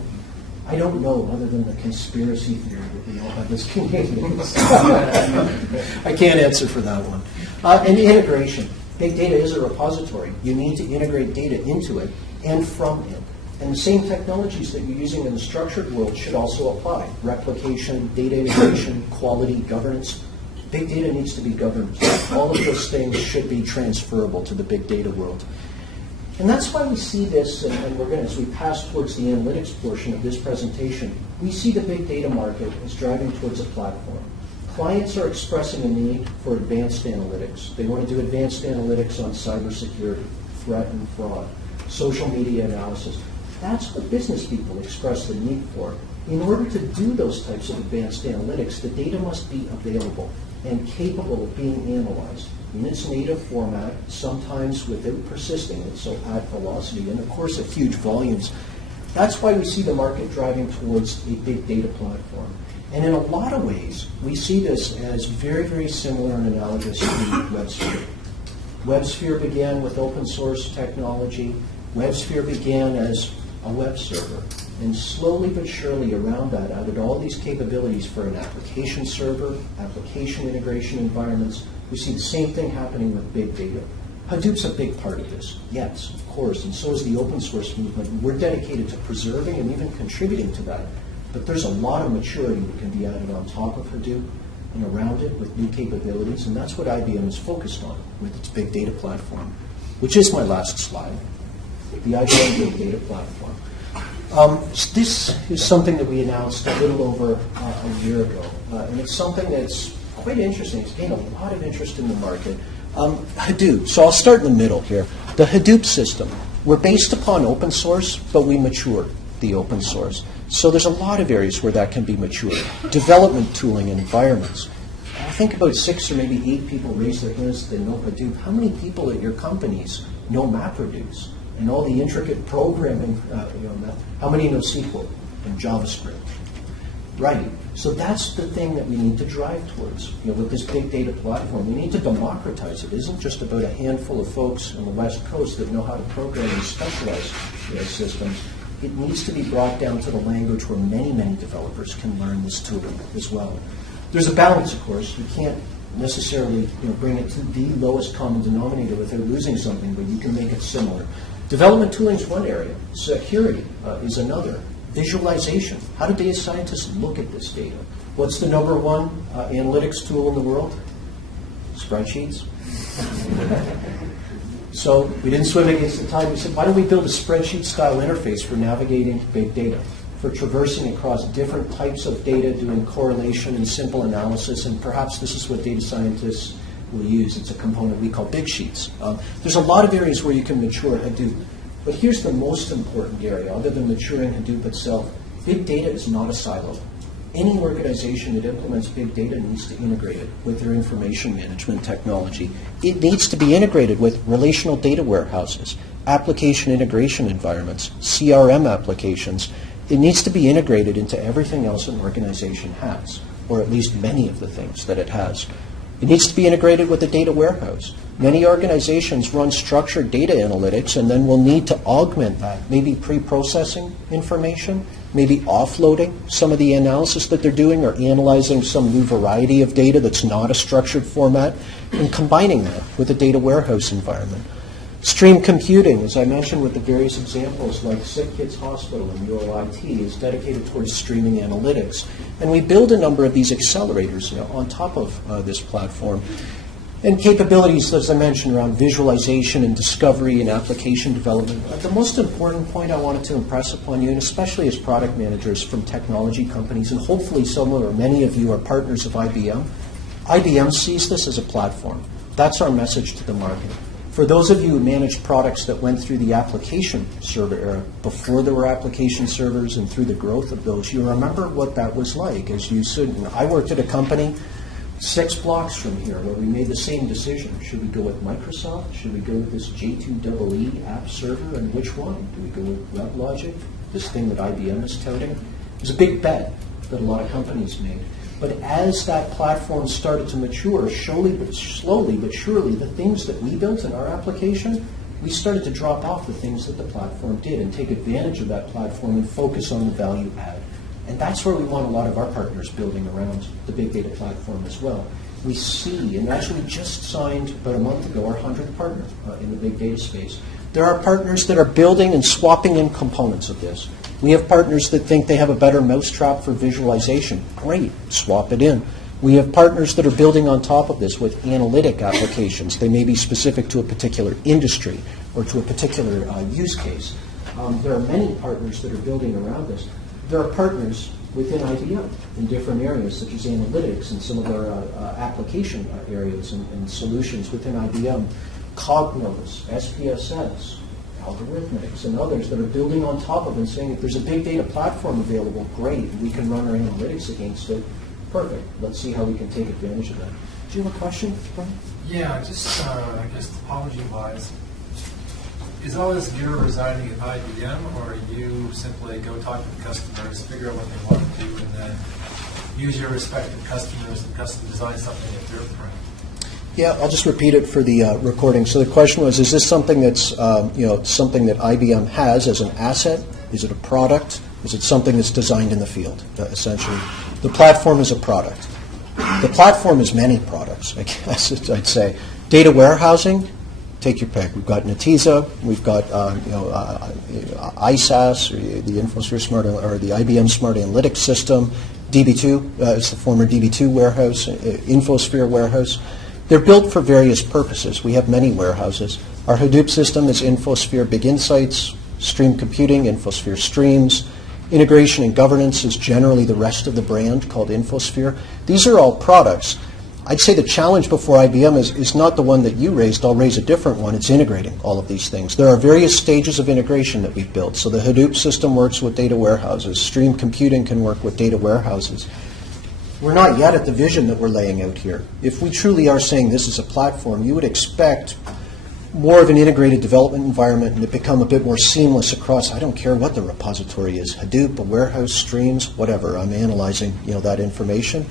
I don't know, other than the conspiracy theory that we all have as Canadians. I can't answer for that one. And integration. Big data is a repository. You need to integrate data into it and from it. And the same technologies that you're using in the structured world should also apply. Replication, data integration, quality, governance. Big data needs to be governed. All of those things should be transferable to the big data world. And that's why we see this, and we're going to, as we pass towards the analytics portion of this presentation, we see the big data market as driving towards a platform. Clients are expressing a need for advanced analytics. They want to do advanced analytics on cybersecurity, threat and fraud, social media analysis. That's what business people express the need for. In order to do those types of advanced analytics, the data must be available and capable of being analyzed in its native format, sometimes without persisting it, so at velocity, and of course at huge volumes. That's why we see the market driving towards a big data platform. And in a lot of ways, we see this as very, very similar and analogous to WebSphere. WebSphere began with open source technology. WebSphere began as a web server. And slowly but surely around that added all these capabilities for an application server, application integration environments. We see the same thing happening with big data. Hadoop's a big part of this, yes, of course, and so is the open source movement. We're dedicated to preserving and even contributing to that. But there's a lot of maturity that can be added on top of Hadoop and around it with new capabilities, and that's what IBM is focused on with its big data platform, which is my last slide, the IBM Big Data Platform. This is something that we announced a little over a year ago, and it's something that's quite interesting. It's gained a lot of interest in the market. Hadoop, so I'll start in the middle here. The Hadoop system, we're based upon open source, but we mature the open source. So there's a lot of areas where that can be matured. Development tooling and environments. I think about 6 or maybe 8 people raise their hands that know Hadoop. How many people at your companies know MapReduce and all the intricate programming? How many know SQL and JavaScript? Right. So that's the thing that we need to drive towards. With this big data platform, we need to democratize it. It isn't just about a handful of folks on the West Coast that know how to program and specialize systems. It needs to be brought down to the language where many, many developers can learn this tooling as well. There's a balance, of course. You can't necessarily bring it to the lowest common denominator without losing something, but you can make it similar. Development tooling is one area. Security is another. Visualization. How do data scientists look at this data? What's the number one analytics tool in the world? Spreadsheets. So we didn't swim against the tide. We said, why don't we build a spreadsheet-style interface for navigating big data, for traversing across different types of data, doing correlation and simple analysis, and perhaps this is what data scientists will use. It's a component we call big sheets. There's a lot of areas where you can mature Hadoop. But here's the most important area, other than maturing Hadoop itself. Big data is not a silo. Any organization that implements big data needs to integrate it with their information management technology. It needs to be integrated with relational data warehouses, application integration environments, CRM applications. It needs to be integrated into everything else an organization has, or at least many of the things that it has. It needs to be integrated with the data warehouse. Many organizations run structured data analytics and then will need to augment that, maybe pre-processing information, maybe offloading some of the analysis that they're doing or analyzing some new variety of data that's not a structured format and combining that with a data warehouse environment. Stream computing, as I mentioned with the various examples like Sick Kids Hospital and UOIT, is dedicated towards streaming analytics. And we build a number of these accelerators on top of this platform. And capabilities, as I mentioned, around visualization and discovery and application development. The most important point I wanted to impress upon you, and especially as product managers from technology companies, and hopefully some or many of you are partners of IBM, IBM sees this as a platform. That's our message to the market. For those of you who managed products that went through the application server era, before there were application servers and through the growth of those, you remember what that was like. As you said, I worked at a company 6 blocks from here where we made the same decision. Should we go with Microsoft? Should we go with this J2EE app server? And which one? Do we go with WebLogic, this thing that IBM is touting? It was a big bet that a lot of companies made. But as that platform started to mature, slowly but surely, the things that we built in our application, we started to drop off the things that the platform did and take advantage of that platform and focus on the value add. And that's where we want a lot of our partners building around the big data platform as well. We see, and actually just signed about a month ago, our 100th partner in the big data space. There are partners that are building and swapping in components of this. We have partners that think they have a better mousetrap for visualization. Great, swap it in. We have partners that are building on top of this with analytic applications. They may be specific to a particular industry or to a particular use case. There are many partners that are building around this. There are partners within IBM in different areas, such as analytics and some of our application areas and solutions within IBM, Cognos, SPSS, Algorithmics, and others that are building on top of it and saying, if there's a big data platform available, great, we can run our analytics against it. Perfect. Let's see how we can take advantage of that. Do you have a question, Brian? Yeah, just, I guess, topology-wise, is all this gear residing at IBM, or you simply go talk to the customers, figure out what they want to do, and then use your respective customers and custom design something at their frame? Yeah, I'll just repeat it for the recording. So the question was, is this something that's something that IBM has as an asset? Is it a product? Is it something that's designed in the field, essentially? The platform is a product. The platform is many products, I guess I'd say. Data warehousing, take your pick. We've got Netezza, we've got ISAS, or the InfoSphere Smart, or the IBM Smart Analytics System. DB2, it's the former DB2 warehouse, InfoSphere warehouse. They're built for various purposes. We have many warehouses. Our Hadoop system is InfoSphere Big Insights, Stream Computing, InfoSphere Streams. Integration and governance is generally the rest of the brand called InfoSphere. These are all products. I'd say the challenge before IBM is not the one that you raised. I'll raise a different one. It's integrating all of these things. There are various stages of integration that we've built. So the Hadoop system works with data warehouses. Stream Computing can work with data warehouses. We're not yet at the vision that we're laying out here. If we truly are saying this is a platform, you would expect more of an integrated development environment and to become a bit more seamless across, I don't care what the repository is, Hadoop, a warehouse, streams, whatever. I'm analyzing that information.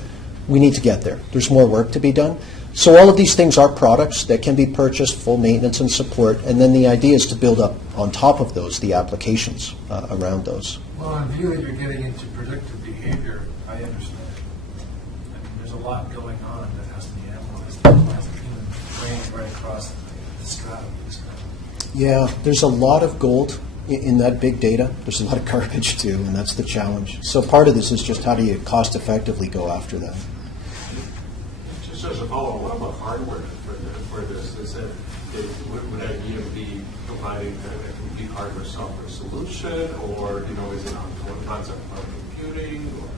We need to get there. There's more work to be done. So all of these things are products that can be purchased, full maintenance and support, and then the idea is to build up on top of those the applications around those. Well, in view that you're getting into predictive behavior, I understand. There's a lot going on that has to be analyzed. Analyzed the human brain right across the stratum. Yeah, there's a lot of gold in that big data. There's a lot of garbage too, and that's the challenge. So part of this is just how do you cost effectively go after that. Just as a follow-up, what about hardware for this? Is it, would IBM be providing a complete hardware software solution, or is it on one concept of computing? Or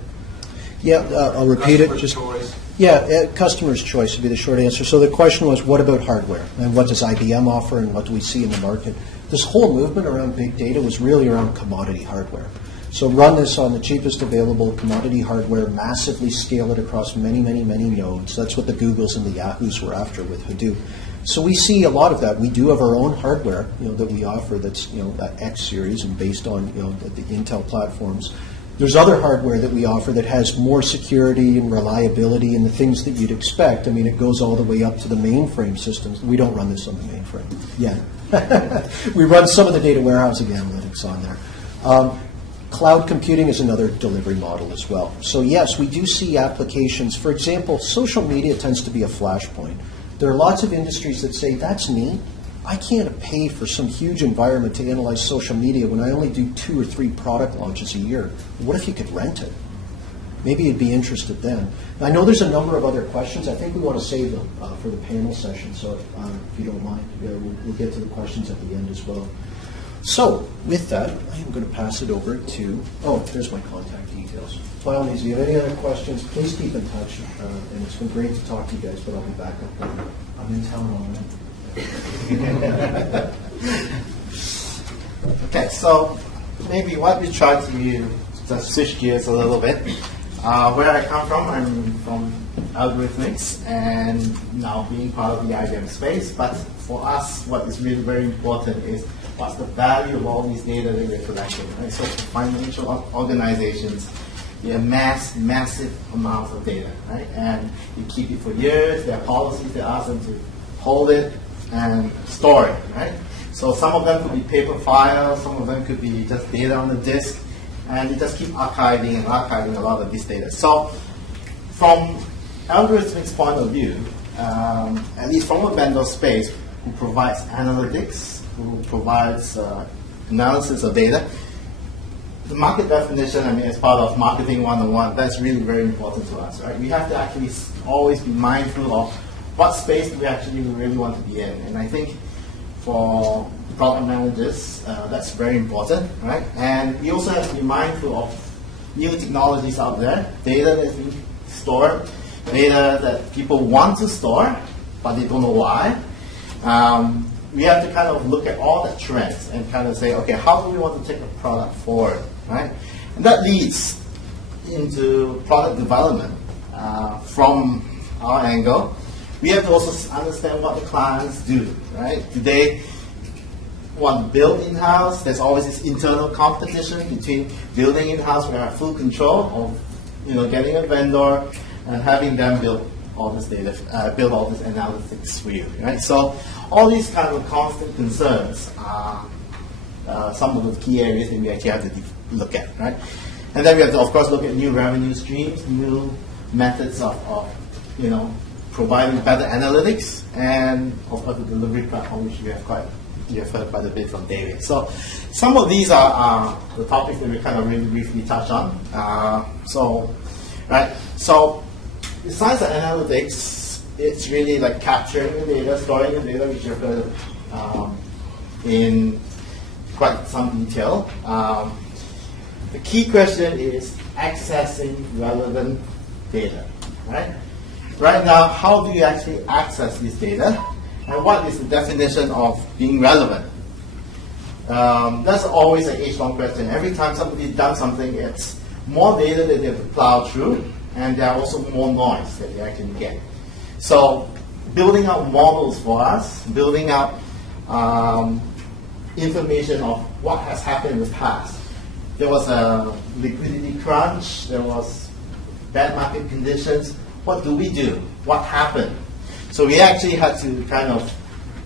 yeah, I'll repeat it. Just choice? Yeah, customer's choice would be the short answer. So the question was, what about hardware? And what does IBM offer, and what do we see in the market? This whole movement around big data was really around commodity hardware. So run this on the cheapest available commodity hardware, massively scale it across many, many, many nodes. That's what the Googles and the Yahoos were after with Hadoop. So we see a lot of that. We do have our own hardware, that we offer that's, X series and based on, the Intel platforms. There's other hardware that we offer that has more security and reliability and the things that you'd expect. I mean, it goes all the way up to the mainframe systems. We don't run this on the mainframe yet. We run some of the data warehousing analytics on there. Cloud computing is another delivery model as well. So yes, we do see applications. For example, social media tends to be a flashpoint. There are lots of industries that say, that's neat. I can't pay for some huge environment to analyze social media when I only do 2 or 3 product launches a year. What if you could rent it? Maybe you'd be interested then. I know there's a number of other questions. I think we want to save them for the panel session. So if you don't mind, we'll get to the questions at the end as well. So with that, I am going to pass it over to, there's my contact details. By all means, if you have any other questions, please keep in touch. And it's been great to talk to you guys, but I'll be back up. I'm in town all night. Okay, so maybe what we try to just switch gears a little bit. Where I come from, I'm from algorithmics and now being part of the IBM space. But for us, what is really very important is what's the value of all these data that we're collecting. Right? So for financial organizations, you amass massive amounts of data, right? And you keep it for years. There are policies that ask them to hold it and store it, right? So some of them could be paper files, some of them could be just data on the disk, and you just keep archiving a lot of this data. So from algorithmics point of view, at least from a vendor space who provides analytics who provides analysis of data. The market definition, I mean, as part of marketing 101, that's really very important to us, right? We have to actually always be mindful of what space do we actually really want to be in. And I think for product managers, that's very important, right? And we also have to be mindful of new technologies out there, data that's being stored, data that people want to store, but they don't know why. We have to kind of look at all the trends and kind of say, okay, how do we want to take a product forward, right? And that leads into product development from our angle. We have to also understand what the clients do, right? Do they want to build in-house? There's always this internal competition between building in-house, we have full control of, getting a vendor and having them build all this data, build all this analytics for you, right? So all these kind of constant concerns are some of the key areas that we actually have to look at, right? And then we have to, of course, look at new revenue streams, new methods of providing better analytics, and of course the delivery platform, which you have heard quite a bit from David. So some of these are the topics that we kind of really briefly touch on. So besides the analytics, it's really like capturing the data, storing the data, which you've heard in quite some detail. The key question is accessing relevant data, right? Right now, how do you actually access this data? And what is the definition of being relevant? That's always an age-long question. Every time somebody's done something, it's more data that they have to plow through, and there are also more noise that they actually get. So building out models for us, building out information of what has happened in the past. There was a liquidity crunch, there was bad market conditions. What do we do? What happened? So we actually had to kind of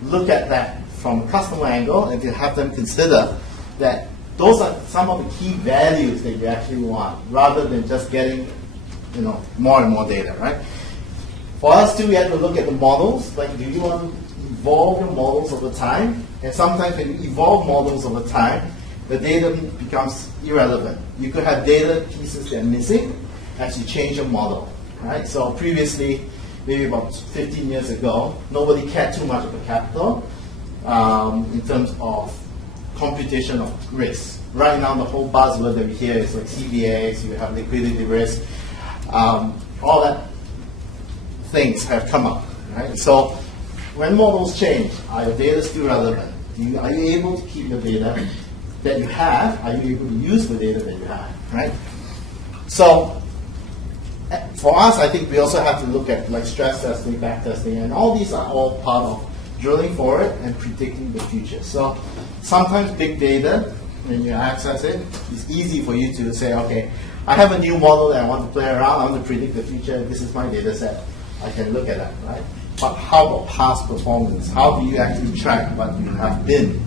look at that from a customer angle and to have them consider that those are some of the key values that you actually want, rather than just getting more and more data, right? For us too, we had to look at the models. Like, do you want to evolve your models over time? And sometimes when you evolve models over time, the data becomes irrelevant. You could have data pieces that are missing as you change your model, right? So previously, maybe about 15 years ago, nobody cared too much about capital in terms of computation of risk. Right now, the whole buzzword that we hear is like CVAs, you have liquidity risk, all that things have come up, right? So when models change, are your data still relevant? Are you able to keep the data that you have? Are you able to use the data that you have, right? So for us, I think we also have to look at like stress testing, back testing, and all these are all part of drilling forward and predicting the future. So sometimes big data, when you access it, it's easy for you to say, okay, I have a new model that I want to play around, I want to predict the future, this is my data set. I can look at that, right? But how about past performance? How do you actually track what you have been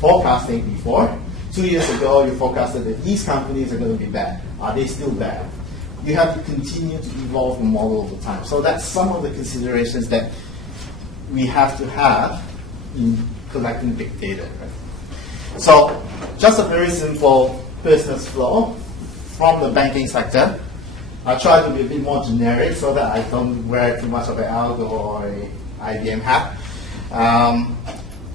forecasting before? 2 years ago, you forecasted that these companies are going to be bad. Are they still bad? You have to continue to evolve the model over time. So that's some of the considerations that we have to have in collecting big data. Right? So just a very simple business flow from the banking sector. I try to be a bit more generic so that I don't wear too much of an algo or an IBM hat.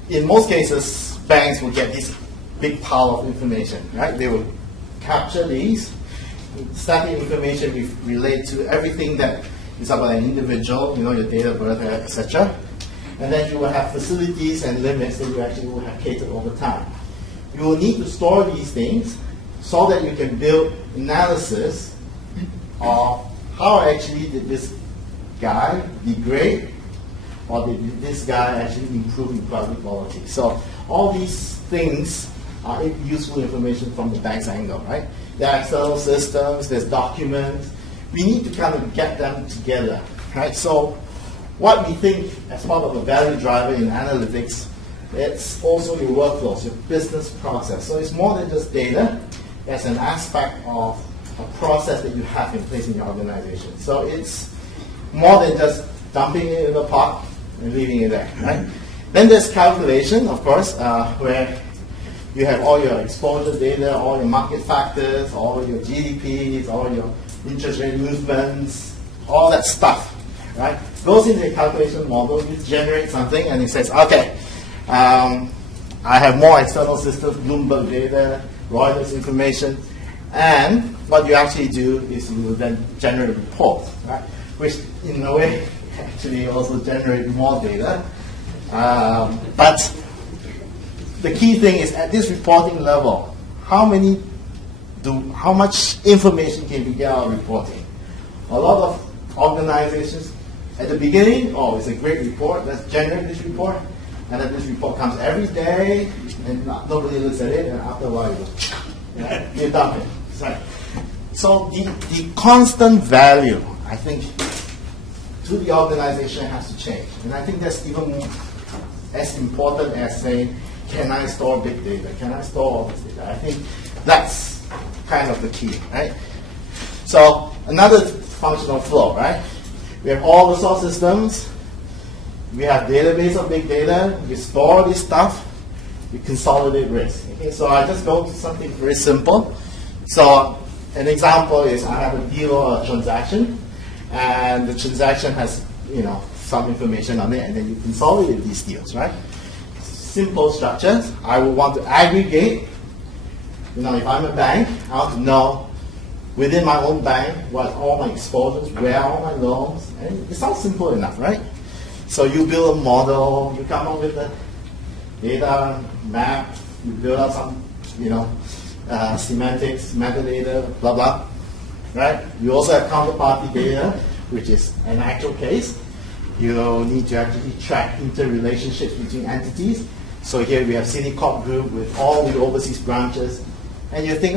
In most cases, banks will get this big pile of information, right? They will capture these. Static information relate to everything that is about an individual, your date of birth, etc. And then you will have facilities and limits that you actually will have catered over time. You will need to store these things so that you can build analysis of how actually did this guy degrade, or did this guy actually improve in product quality. So all these things are useful information from the bank's angle, right? There are external systems, there's documents. We need to kind of get them together, right? So what we think as part of a value driver in analytics, it's also your workflows, your business process. So it's more than just data. It's an aspect of a process that you have in place in your organization. So it's more than just dumping it in the pot and leaving it there, right? Then there's calculation, of course, where you have all your exposure data, all your market factors, all your GDPs, all your interest rate movements, all that stuff, right? Goes into a calculation model, you generate something, and it says, okay, I have more external systems, Bloomberg data, Reuters information, and what you actually do is you then generate a report, right? Which in a way actually also generate more data. But the key thing is at this reporting level, how much information can we get out of reporting? A lot of organizations at the beginning, oh, it's a great report, let's generate this report, and then this report comes every day, and nobody looks at it, and after a while you dump it. Right. So the constant value, I think, to the organization has to change. And I think that's even as important as saying, can I store big data? Can I store all this data? I think that's kind of the key, right? So another functional flow, right? We have all the source systems. We have database of big data. We store this stuff. We consolidate risk. Okay, so I just go to something very simple. So an example is I have a deal or a transaction, and the transaction has some information on it, and then you consolidate these deals, right? Simple structures. I would want to aggregate. If I'm a bank, I want to know within my own bank what all my exposures, where are all my loans, and it sounds simple enough, right? So you build a model, you come up with the data map, you build out some, semantics, metadata, blah, blah, right? You also have counterparty data, which is an actual case. You need to actually track interrelationships between entities. So here we have Citicorp Group with all the overseas branches. And you think,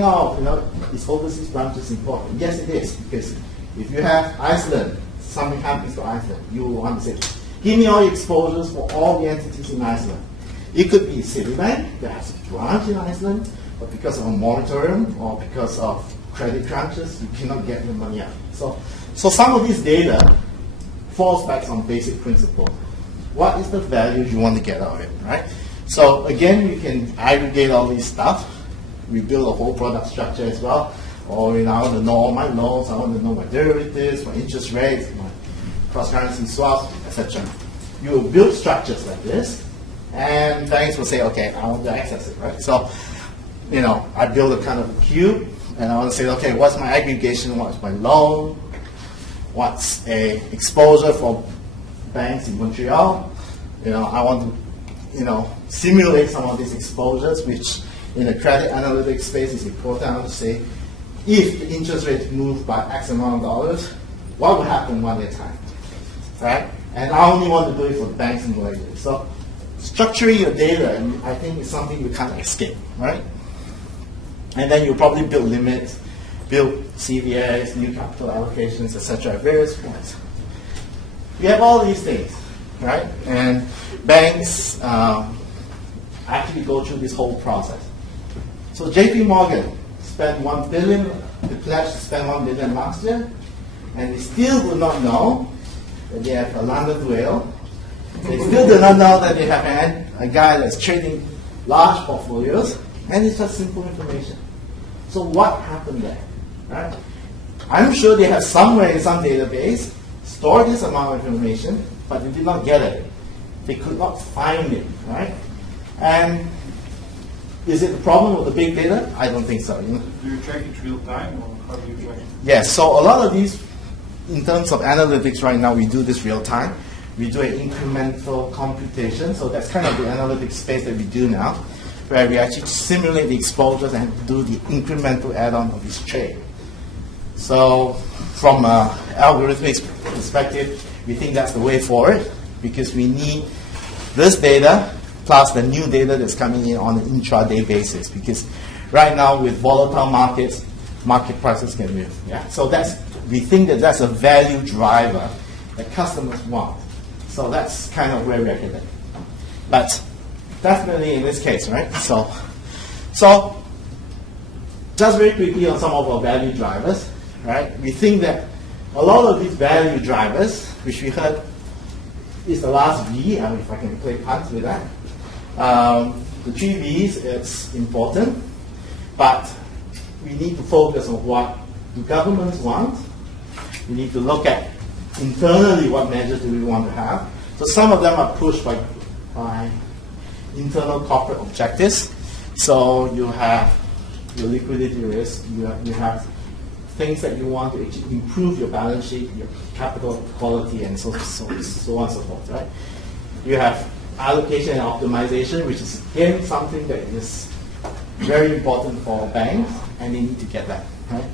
is overseas branches important? Yes, it is, because if you have Iceland, something happens to Iceland, you will want to say, give me all your exposures for all the entities in Iceland. It could be Citibank that has a branch in Iceland, but because of a moratorium or because of credit crunches, you cannot get the money out. So some of this data falls back on basic principles. What is the value you want to get out of it, right? So again, you can aggregate all this stuff. We build a whole product structure as well. Or I want to know all my loans, I want to know my derivatives, my interest rates, my cross-currency swaps, etc. You will build structures like this, and banks will say, okay, I want to access it, right? So, I build a kind of cube, and I want to say, okay, what's my aggregation, what's my loan, what's a exposure for banks in Montreal. I want to, simulate some of these exposures, which in the credit analytics space is important to say, if the interest rate moves by X amount of dollars, what will happen one at a time, right? And I only want to do it for banks and mortgages. So structuring your data, I think, is something we can't escape, right? And then you probably build limits, build CVAs, new capital allocations, etc. at various points. We have all these things, right? And banks actually go through this whole process. So JP Morgan spent $1 billion, they pledged to spend $1 billion last year, and they still do not know that they have a London whale. They still do not know that they have a guy that's trading large portfolios, and it's just simple information. So what happened there, right? I'm sure they have somewhere in some database stored this amount of information, but they did not get it. They could not find it, right? And is it the problem with the big data? I don't think so. Do you track it real time, or how do you track it? Yes, so a lot of these, in terms of analytics right now, we do this real time. We do an incremental computation, so that's kind of the analytics space that we do now, where we actually simulate the exposures and do the incremental add-on of each trade. So from an algorithmic perspective, we think that's the way forward, because we need this data plus the new data that's coming in on an intraday basis, because right now with volatile markets, market prices can move. Yeah? So we think that's a value driver that customers want. So that's kind of where we're headed. But definitely in this case, right? So just very quickly on some of our value drivers, right? We think that a lot of these value drivers, which we heard is the last V. I mean, if I can play puns with that. The 3 V's, it's important, but we need to focus on what do governments want. We need to look at internally what measures do we want to have. So some of them are pushed by internal corporate objectives. So you have your liquidity risk, you have things that you want to actually improve your balance sheet, your capital quality, and so on and so forth, right? You have allocation and optimization, which is again something that is very important for banks, and they need to get that, right?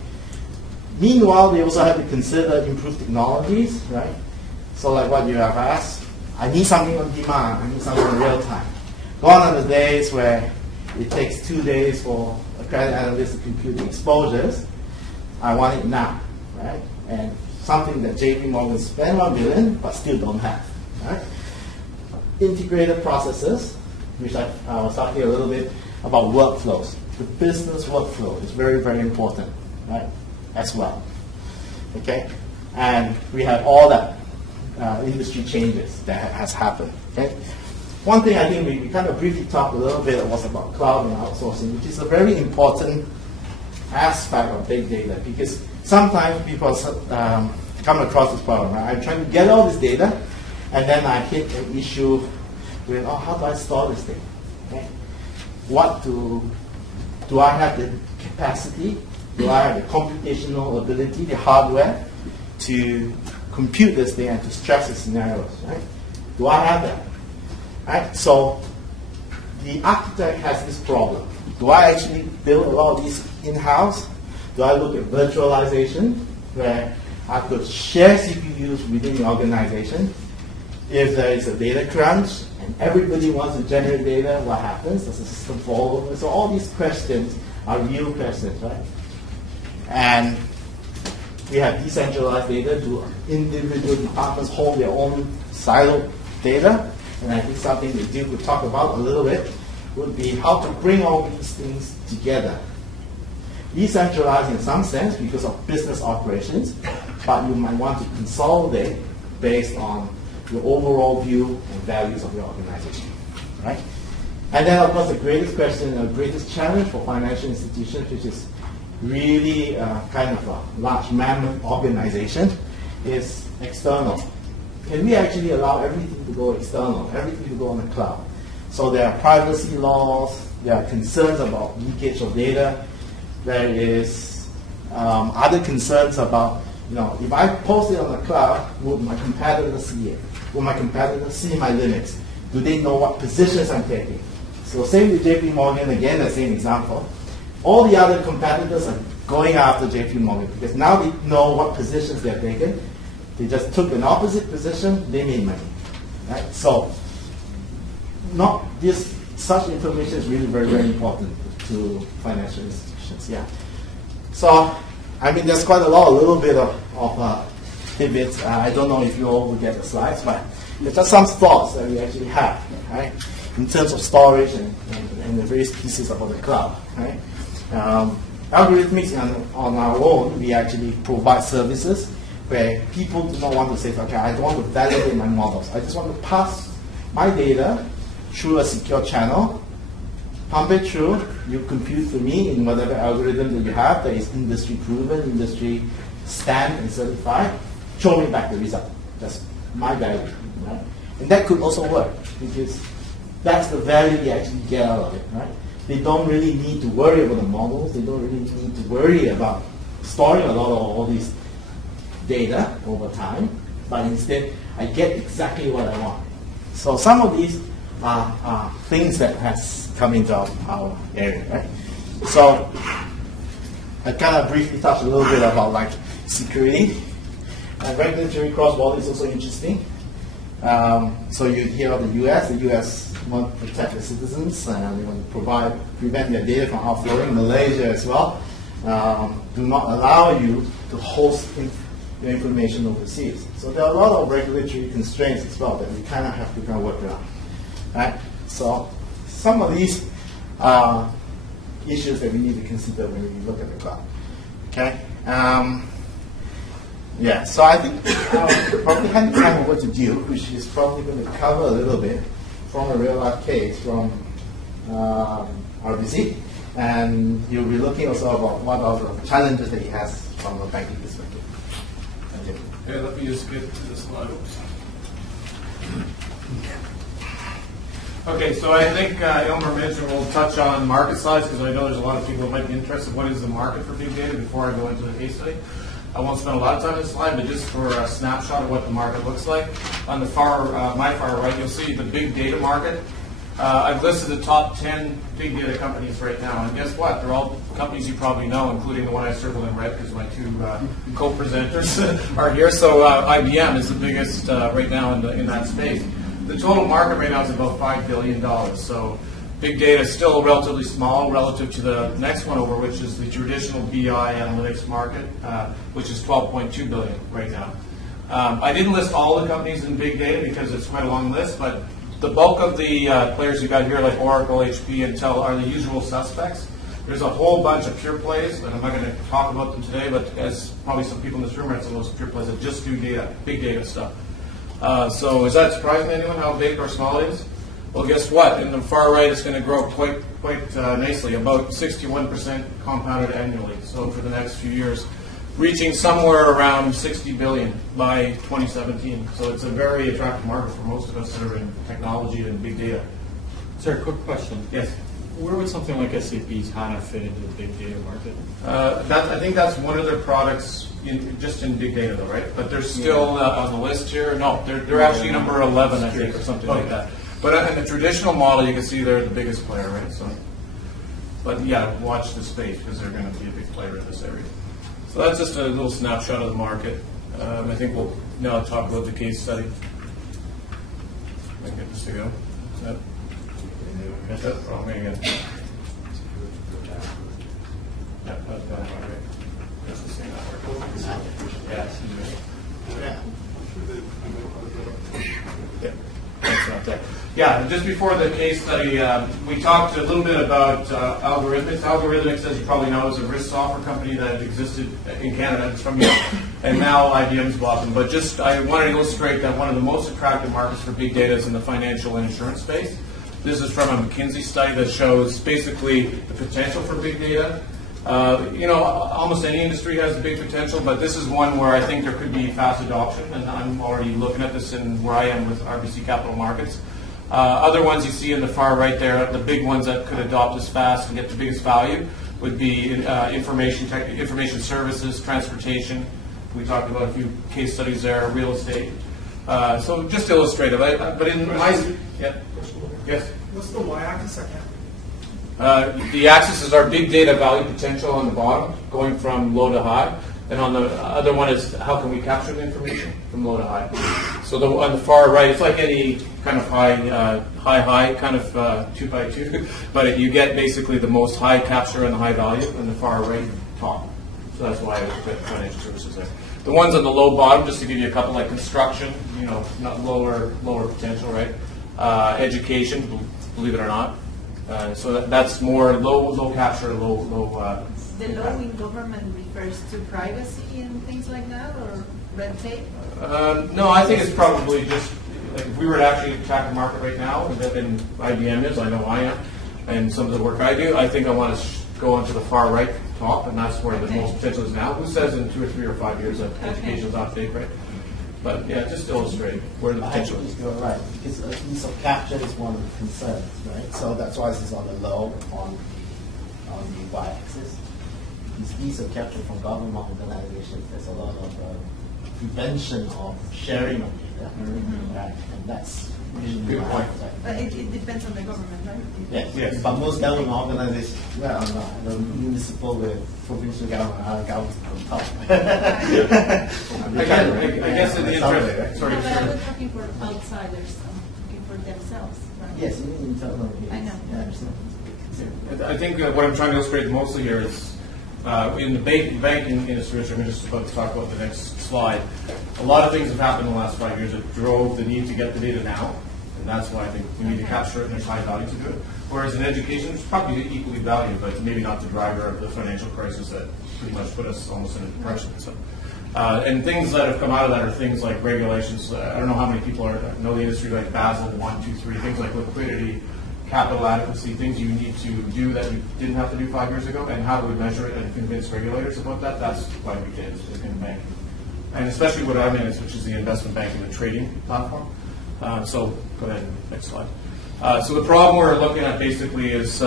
Meanwhile, they also have to consider improved technologies, right? So like what you have asked, I need something on demand, I need something in real time. Gone are the days where it takes 2 days for a credit analyst to compute the exposures. I want it now, right? And something that JP Morgan spent $1 billion but still don't have, right? Integrated processes, which I was talking a little bit about workflows. The business workflow is very, very important, right? As well, okay? And we have all that industry changes that has happened, okay? One thing I think we kind of briefly talked a little bit was about cloud and outsourcing, which is a very important aspect of big data, because sometimes people come across this problem, right? I'm trying to get all this data, and then I hit an issue with, oh, how do I store this thing? Okay? Do I have the capacity? Do I have the computational ability, the hardware, to compute this thing and to stress the scenarios, right? Do I have that? Right? So the architect has this problem. Do I actually build a lot of these in-house? Do I look at virtualization, where I could share CPUs within the organization? If there is a data crunch and everybody wants to generate data, what happens? Does the system fall over? So all these questions are real questions, right? And we have decentralized data. Do individual departments hold their own siloed data? And I think something that Duke would talk about a little bit would be how to bring all these things together. Decentralized in some sense because of business operations, but you might want to consolidate based on your overall view and values of your organization, right? And then, of course, the greatest question, the greatest challenge for financial institutions, which is really kind of a large mammoth organization, is external. Can we actually allow everything to go external, everything to go on the cloud? So there are privacy laws, there are concerns about leakage of data, there is other concerns about, if I post it on the cloud, would my competitors see it? Will my competitors see my limits? Do they know what positions I'm taking? So same with JP Morgan, again, the same example. All the other competitors are going after JP Morgan because now they know what positions they're taking. They just took an opposite position, they made money. Right? So such information is really very, very important to financial institutions. Yeah. So, I mean, there's quite a little bit of tidbits. I don't know if you all will get the slides, but there's just some thoughts that we actually have, right? In terms of storage and the various pieces about the cloud, right? Algorithmics on our own, we actually provide services where people do not want to say, okay, I don't want to validate my models. I just want to pass my data through a secure channel, pump it through, you compute for me in whatever algorithm that you have that is industry proven, industry stamped and certified, show me back the result. That's my value. Right? And that could also work because that's the value they actually get out of it. Right? They don't really need to worry about the models. They don't really need to worry about storing a lot of all these data over time, but instead I get exactly what I want. So some of these are things that has come into our area, right? So I kind of briefly touched a little bit about like security. Regulatory cross-border is also interesting. So you hear of the US. The US want to protect their citizens. They want to prevent their data from outflowing. Malaysia as well. Do not allow you to host your information overseas. So there are a lot of regulatory constraints as well that we kind of have to kind of work around. Right? So some of these are issues that we need to consider when we look at the cloud. Okay. Yeah, so I think probably hand time over to Duke, which is probably going to cover a little bit from a real life case from RBC, and he'll be looking also about what are the challenges that he has from a banking perspective. Thank you. Okay, let me just get to the slide. Okay, so I think Aylmer mentioned we'll touch on market size because I know there's a lot of people that might be interested. What is the market for big data before I go into the case study? I won't spend a lot of time on this slide, but just for a snapshot of what the market looks like. On the my far right, you'll see the big data market. I've listed the top 10 big data companies right now, and guess what? They're all companies you probably know, including the one I circled in red because my two co-presenters are here. So IBM is the biggest right now in that space. The total market right now is about $5 billion. So big data is still relatively small relative to the next one over, which is the traditional BI analytics market, which is $12.2 billion right now. I didn't list all the companies in big data because it's quite a long list, but the bulk of the players you got here, like Oracle, HP, Intel, are the usual suspects. There's a whole bunch of pure plays, and I'm not going to talk about them today, but as probably some people in this room are some of those pure plays that just do data, big data stuff. So is that surprising to anyone how big or small it is? Well, guess what? In the far right, it's going to grow quite nicely, about 61% compounded annually. So for the next few years, reaching somewhere around 60 billion by 2017. So it's a very attractive market for most of us that are in technology and big data. Sir, quick question. Yes. Where would something like SAP's HANA fit into the big data market? I think that's one of their products just in big data, though, right? But they're still on the list here. No, they're actually number 11, I think, or something like that. But in the traditional model, you can see they're the biggest player, right? So, but yeah, watch the space because they're going to be a big player in this area. So that's just a little snapshot of the market. I think we'll now talk about the case study. I get this to go. Yep. Get that wrong again. Yeah, that's not right. That's the same network. Yeah. Yeah. That's not there. Yeah, just before the case study, we talked a little bit about Algorithmics. Algorithmics, as you probably know, is a risk software company that existed in Canada. It's from here, and now IBM's bought them. But just I wanted to illustrate that one of the most attractive markets for big data is in the financial and insurance space. This is from a McKinsey study that shows basically the potential for big data. Almost any industry has big potential, but this is one where I think there could be fast adoption, and I'm already looking at this in where I am with RBC Capital Markets. Other ones you see in the far right there, the big ones that could adopt this fast and get the biggest value would be information services, transportation. We talked about a few case studies there, real estate. So just illustrative. But in my... Yeah. Yes? What's the y-axis? I can't. The axis is our big data value potential on the bottom, going from low to high. And on the other one is how can we capture the information from low to high. So on the far right, it's like any kind of high kind of 2x2, but you get basically the most high capture and the high value on the far right top. So that's why I put financial services there. The ones on the low bottom, just to give you a couple, like construction, not lower potential, right? Education, believe it or not. So that's more low capture, low. The law in government refers to privacy and things like that, or red tape? No, I think it's probably just like if we were to actually attack the market right now, and IBM is, I know I am, and some of the work I do, I think I want to go onto the far right top, and that's where the most potential is now. Who says in 2 or 3 or 5 years that education is not big, right? But yeah, just to illustrate where the potential is. You're right, because ease of capture is one of the concerns, right? So that's why this is on the low on the y-axis. This ease of capture from government organizations, there's a lot of prevention of sharing of data, right? And that's usually good point. But it depends on the government, right? Yes. But most government organizations, the municipal with provincial government are government on top. I guess in the interest. Sorry, but I was talking for outsiders, looking for themselves, right? Yes, you need internal. I know. Yeah, I think what I'm trying to illustrate mostly here is in the banking industry, which I'm just about to talk about the next slide, a lot of things have happened in the last 5 years that drove the need to get the data now, and that's why I think we need to capture it and there's high value to do it. Whereas in education, it's probably equally valued, but maybe not the driver of the financial crisis that pretty much put us almost in a depression. So And things that have come out of that are things like regulations. I don't know how many people know the industry, like Basel 1, 2, 3, things like liquidity, capital adequacy, things you need to do that you didn't have to do 5 years ago, and how do we measure it and convince regulators about that? That's why we did in banking. And especially what I manage, which is the investment banking and trading platform. So go ahead, next slide. So the problem we're looking at basically is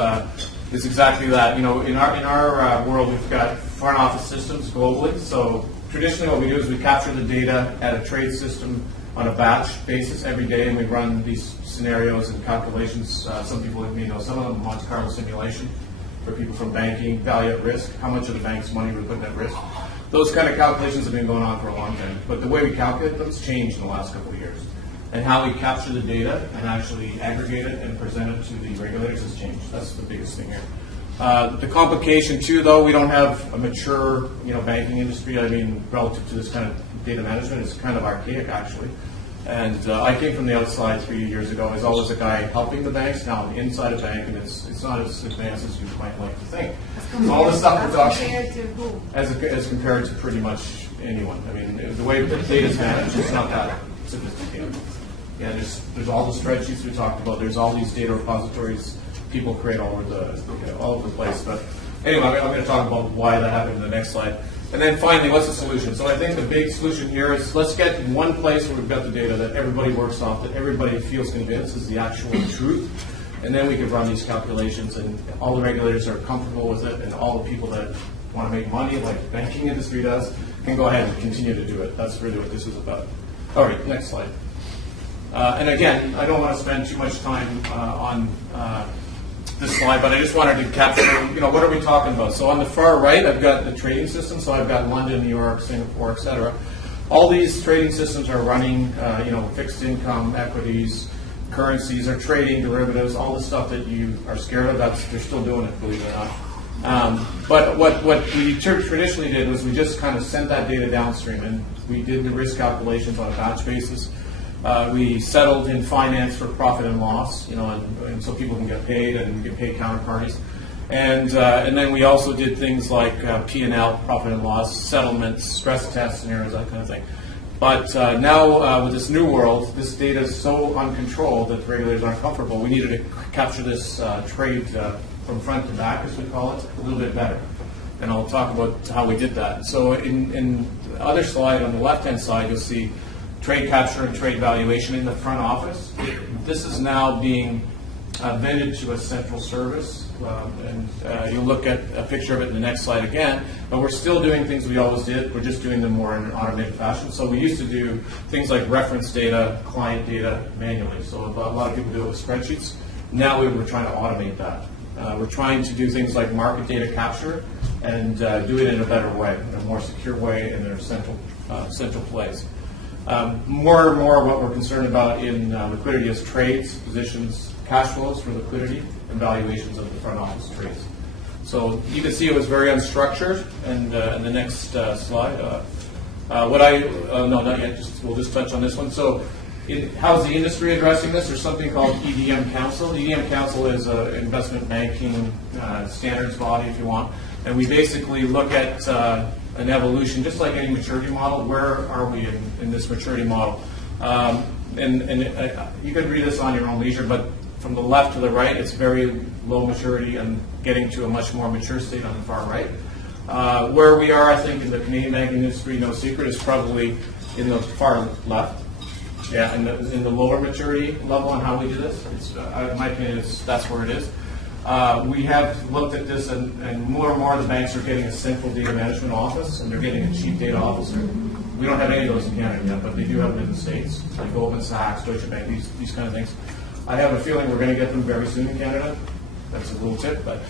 exactly that. You know, in our world, we've got front office systems globally. So traditionally, what we do is we capture the data at a trade system on a batch basis every day, and we run these scenarios and calculations. Some people may know some of them, Monte Carlo simulation for people from banking, value at risk, how much of the bank's money we're putting at risk. Those kind of calculations have been going on for a long time, but the way we calculate them has changed in the last couple of years. And how we capture the data and actually aggregate it and present it to the regulators has changed. That's the biggest thing here. The complication too, though, we don't have a mature, banking industry. I mean, relative to this kind of data management, it's kind of archaic actually. And I came from the outside 3 years ago. I was always a guy helping the banks. Now I'm inside a bank, and it's not as advanced as you might like to think. All the stuff we're talking compared to who? As compared to pretty much anyone. I mean, the way the data is managed, it's not that sophisticated. Yeah, there's all the spreadsheets we talked about. There's all these data repositories people create all over the place. But anyway, I'm going to talk about why that happened in the next slide. And then finally, what's the solution? So I think the big solution here is let's get one place where we've got the data that everybody works off, that everybody feels convinced is the actual truth. And then we can run these calculations, and all the regulators are comfortable with it, and all the people that want to make money, like the banking industry does, can go ahead and continue to do it. That's really what this is about. All right, next slide. And again, I don't want to spend too much time on this slide, but I just wanted to capture, what are we talking about? So on the far right, I've got the trading system. So I've got London, New York, Singapore, et cetera. All these trading systems are running, fixed income, equities, currencies, are trading derivatives, all the stuff that you are scared of. They're still doing it, believe it or not. But what we traditionally did was we just kind of sent that data downstream, and we did the risk calculations on a batch basis. We settled in finance for profit and loss, and so people can get paid and get paid counterparties. And then we also did things like P&L, profit and loss, settlements, stress test scenarios, that kind of thing. But now with this new world, this data is so uncontrolled that the regulators aren't comfortable. We needed to capture this trade from front to back, as we call it, a little bit better. And I'll talk about how we did that. So in the other slide, on the left-hand side, you'll see trade capture and trade valuation in the front office. This is now being vended to a central service, and you'll look at a picture of it in the next slide again, but we're still doing things we always did. We're just doing them more in an automated fashion. So we used to do things like reference data, client data manually. So a lot of people do it with spreadsheets. Now we're trying to automate that. We're trying to do things like market data capture and do it in a better way, in a more secure way, in their central place. More and more what we're concerned about in liquidity is trades, positions, cash flows for liquidity, and valuations of the front office trades. So you can see it was very unstructured, and in the next slide, no, not yet, we'll just touch on this one. So how's the industry addressing this? There's something called EDM Council. EDM Council is an investment banking standards body, if you want, and we basically look at an evolution, just like any maturity model. Where are we in this maturity model? And you can read this on your own leisure, but from the left to the right, it's very low maturity and getting to a much more mature state on the far right. Where we are, I think, in the Canadian banking industry, no secret, is probably in the far left. Yeah, in the lower maturity level on how we do this. In my opinion, that's where it is. We have looked at this, and more the banks are getting a central data management office, and they're getting a chief data officer. We don't have any of those in Canada yet, but they do have them in the States, like Goldman Sachs, Deutsche Bank, these kind of things. I have a feeling we're going to get them very soon in Canada. That's a little tip, but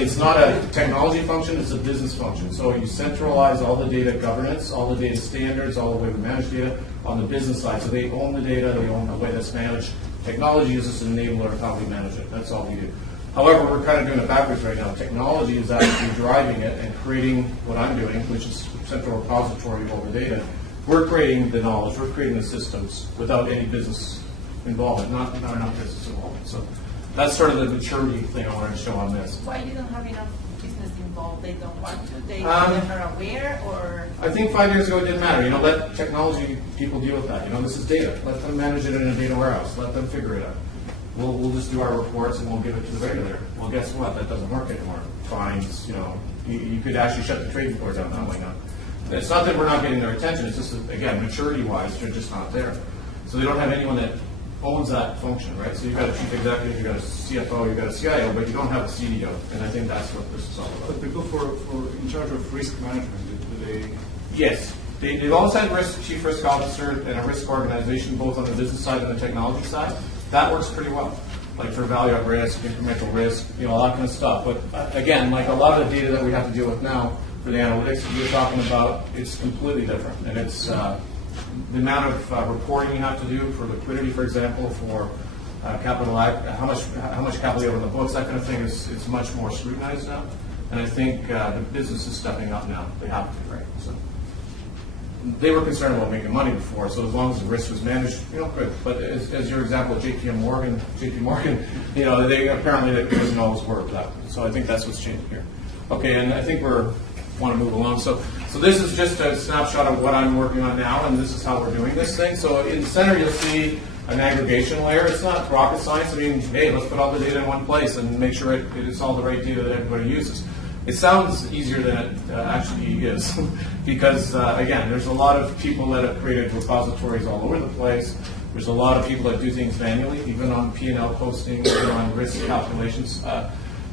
it's not a technology function, it's a business function. So you centralize all the data governance, all the data standards, all the way we manage data on the business side. So they own the data, they own the way that's managed. Technology is just an enabler of how we manage it. That's all we do. However, we're kind of doing it backwards right now. Technology is actually driving it and creating what I'm doing, which is central repository over data. We're creating the knowledge, we're creating the systems without any business involvement, not enough business involvement. So that's sort of the maturity thing I wanted to show on this. Why you don't have enough business honest involved, they don't want to, they Um, are aware, or? I think 5 years ago it didn't matter. Let technology people deal with that. This is data. Let them manage it in a data warehouse. Let them figure it out. We'll just do our reports and we'll give it to the regulator. Well, guess what? That doesn't work anymore. Fines, you could actually shut the trading floor down that way now. It's not that we're not getting their attention. It's just that, again, maturity-wise, they're just not there. So they don't have anyone that owns that function, right? So you've got a chief executive, you've got a CFO, you've got a CIO, but you don't have a CDO. And I think that's what this is all about. But people for in charge of risk management, do they? Yes. They've always had chief risk officer and a risk organization, both on the business side and the technology side. That works pretty well. Like for value at risk, incremental risk, all that kind of stuff. But again, like a lot of the data that we have to deal with now for the analytics that you're talking about, it's completely different. And it's the amount of reporting you have to do for liquidity, for example, for capital, how much capital you have on the books, that kind of thing is much more scrutinized now. And I think the business is stepping up now. They have to, right? So they were concerned about making money before, so as long as the risk was managed, good. But as your example of JP Morgan, they apparently that doesn't always work that way. So I think that's what's changing here. Okay, and I think want to move along. So this is just a snapshot of what I'm working on now, and this is how we're doing this thing. So in the center, you'll see an aggregation layer. It's not rocket science. I mean, hey, let's put all the data in one place and make sure it's all the right data that everybody uses. It sounds easier than it actually is because, again, there's a lot of people that have created repositories all over the place. There's a lot of people that do things manually, even on P&L posting, even on risk calculations.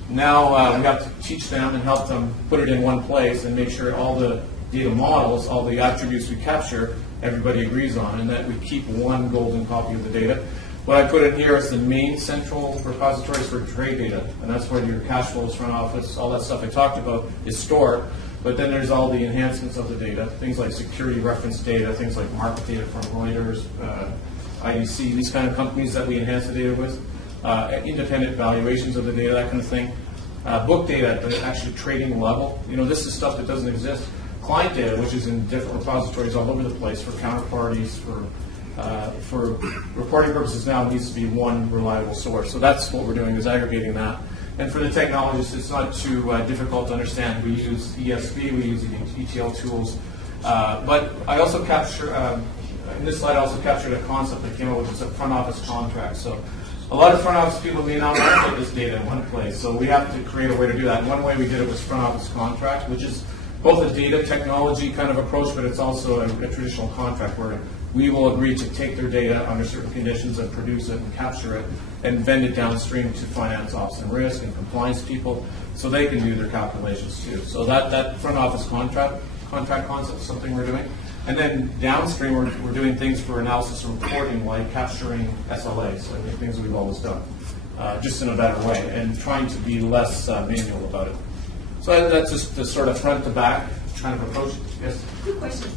Now we have to teach them and help them put it in one place and make sure all the data models, all the attributes we capture, everybody agrees on, and that we keep one golden copy of the data. What I put in here is the main central repositories for trade data, and that's where your cash flows, front office, all that stuff I talked about is stored. But then there's all the enhancements of the data, things like security reference data, things like market data from Reuters, IDC, these kind of companies that we enhance the data with, independent valuations of the data, that kind of thing. Book data at the actual trading level, this is stuff that doesn't exist. Client data, which is in different repositories all over the place for counterparties, for reporting purposes now, it needs to be one reliable source. So that's what we're doing, is aggregating that. And for the technologists, it's not too difficult to understand. We use ESB, we use ETL tools. But I also capture, in this slide, I also captured a concept that came up with, a front office contract. So a lot of front office people may not want to put this data in one place. So we have to create a way to do that. And one way we did it was front office contract, which is both a data technology kind of approach, but it's also a traditional contract where we will agree to take their data under certain conditions and produce it and capture it and vend it downstream to finance ops and risk and compliance people so they can do their calculations too. So that front office contract concept is something we're doing. And then downstream, we're doing things for analysis and reporting, like capturing SLAs, so things we've always done, just in a better way, and trying to be less manual about it. So that's just the sort of front to back kind of approach. Yes? Good question.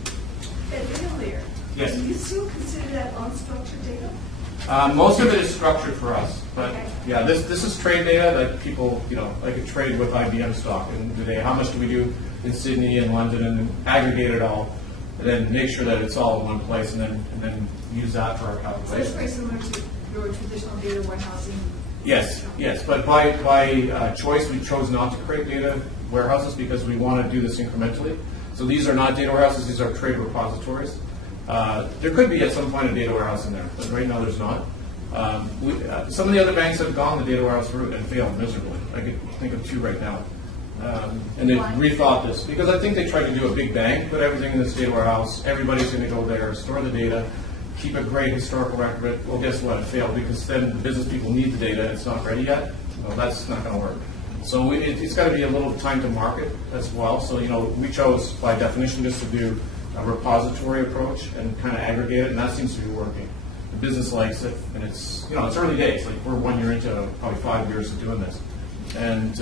At data layer, yes. Do you still consider that unstructured data? Most of it is structured for us, but okay. Yeah, this is trade data that people, like a trade with IBM stock, and how much do we do in Sydney and London, and aggregate it all, and then make sure that it's all in one place, and then use that for our calculations. So it's very similar to your traditional data warehousing. Yes, but by choice, we chose not to create data warehouses because we want to do this incrementally. So these are not data warehouses; these are trade repositories. There could be at some point a data warehouse in there, but right now there's not. Some of the other banks have gone the data warehouse route and failed miserably. I could think of two right now. And they've rethought this because I think they tried to do a big bang, put everything in this data warehouse, everybody's going to go there, store the data, keep a great historical record of it. Well, guess what? It failed because then the business people need the data and it's not ready yet. Well, that's not going to work. So it's got to be a little time to market as well. So, we chose by definition just to do a repository approach and kind of aggregate it, and that seems to be working. The business likes it, and it's early days. Like we're 1 year into probably 5 years of doing this, and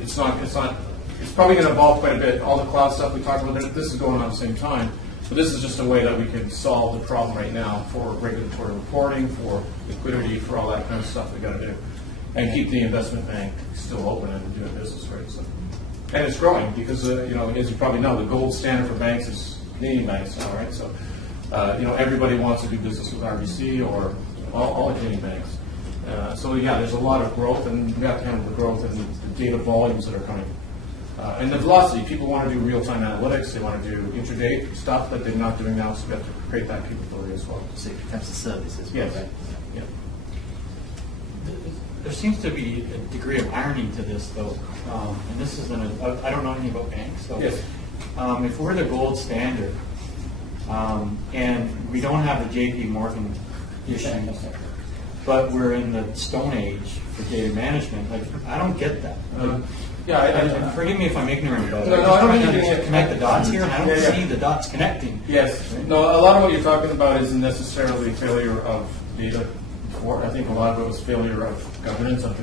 it's probably going to evolve quite a bit. All the cloud stuff we talked about, this is going on at the same time, but this is just a way that we can solve the problem right now for regulatory reporting, for liquidity, for all that kind of stuff we got to do, and keep the investment bank still open and doing business, right? So, and it's growing because as you probably know, the gold standard for banks is Canadian banks now, right? So, everybody wants to do business with RBC or all Canadian banks. So, there's a lot of growth, and we have to handle the growth and the data volumes that are coming. And the velocity, people want to do real-time analytics, they want to do intraday stuff that they're not doing now, so we have to create that capability as well. So it becomes a service as well, Yes. right? Yeah. There seems to be a degree of irony to this, though. And this is I don't know anything about banks, so Yes. If we're the gold standard and we don't have the JP Morgan issues, but we're in the Stone Age for data management, like I don't get that. And forgive me if I'm ignorant about it. No, I don't I'm think trying you're to connect the dots here, and I don't see the dots connecting. Yes. No, a lot of what you're talking about isn't necessarily failure of data. I think a lot of it was failure of governance of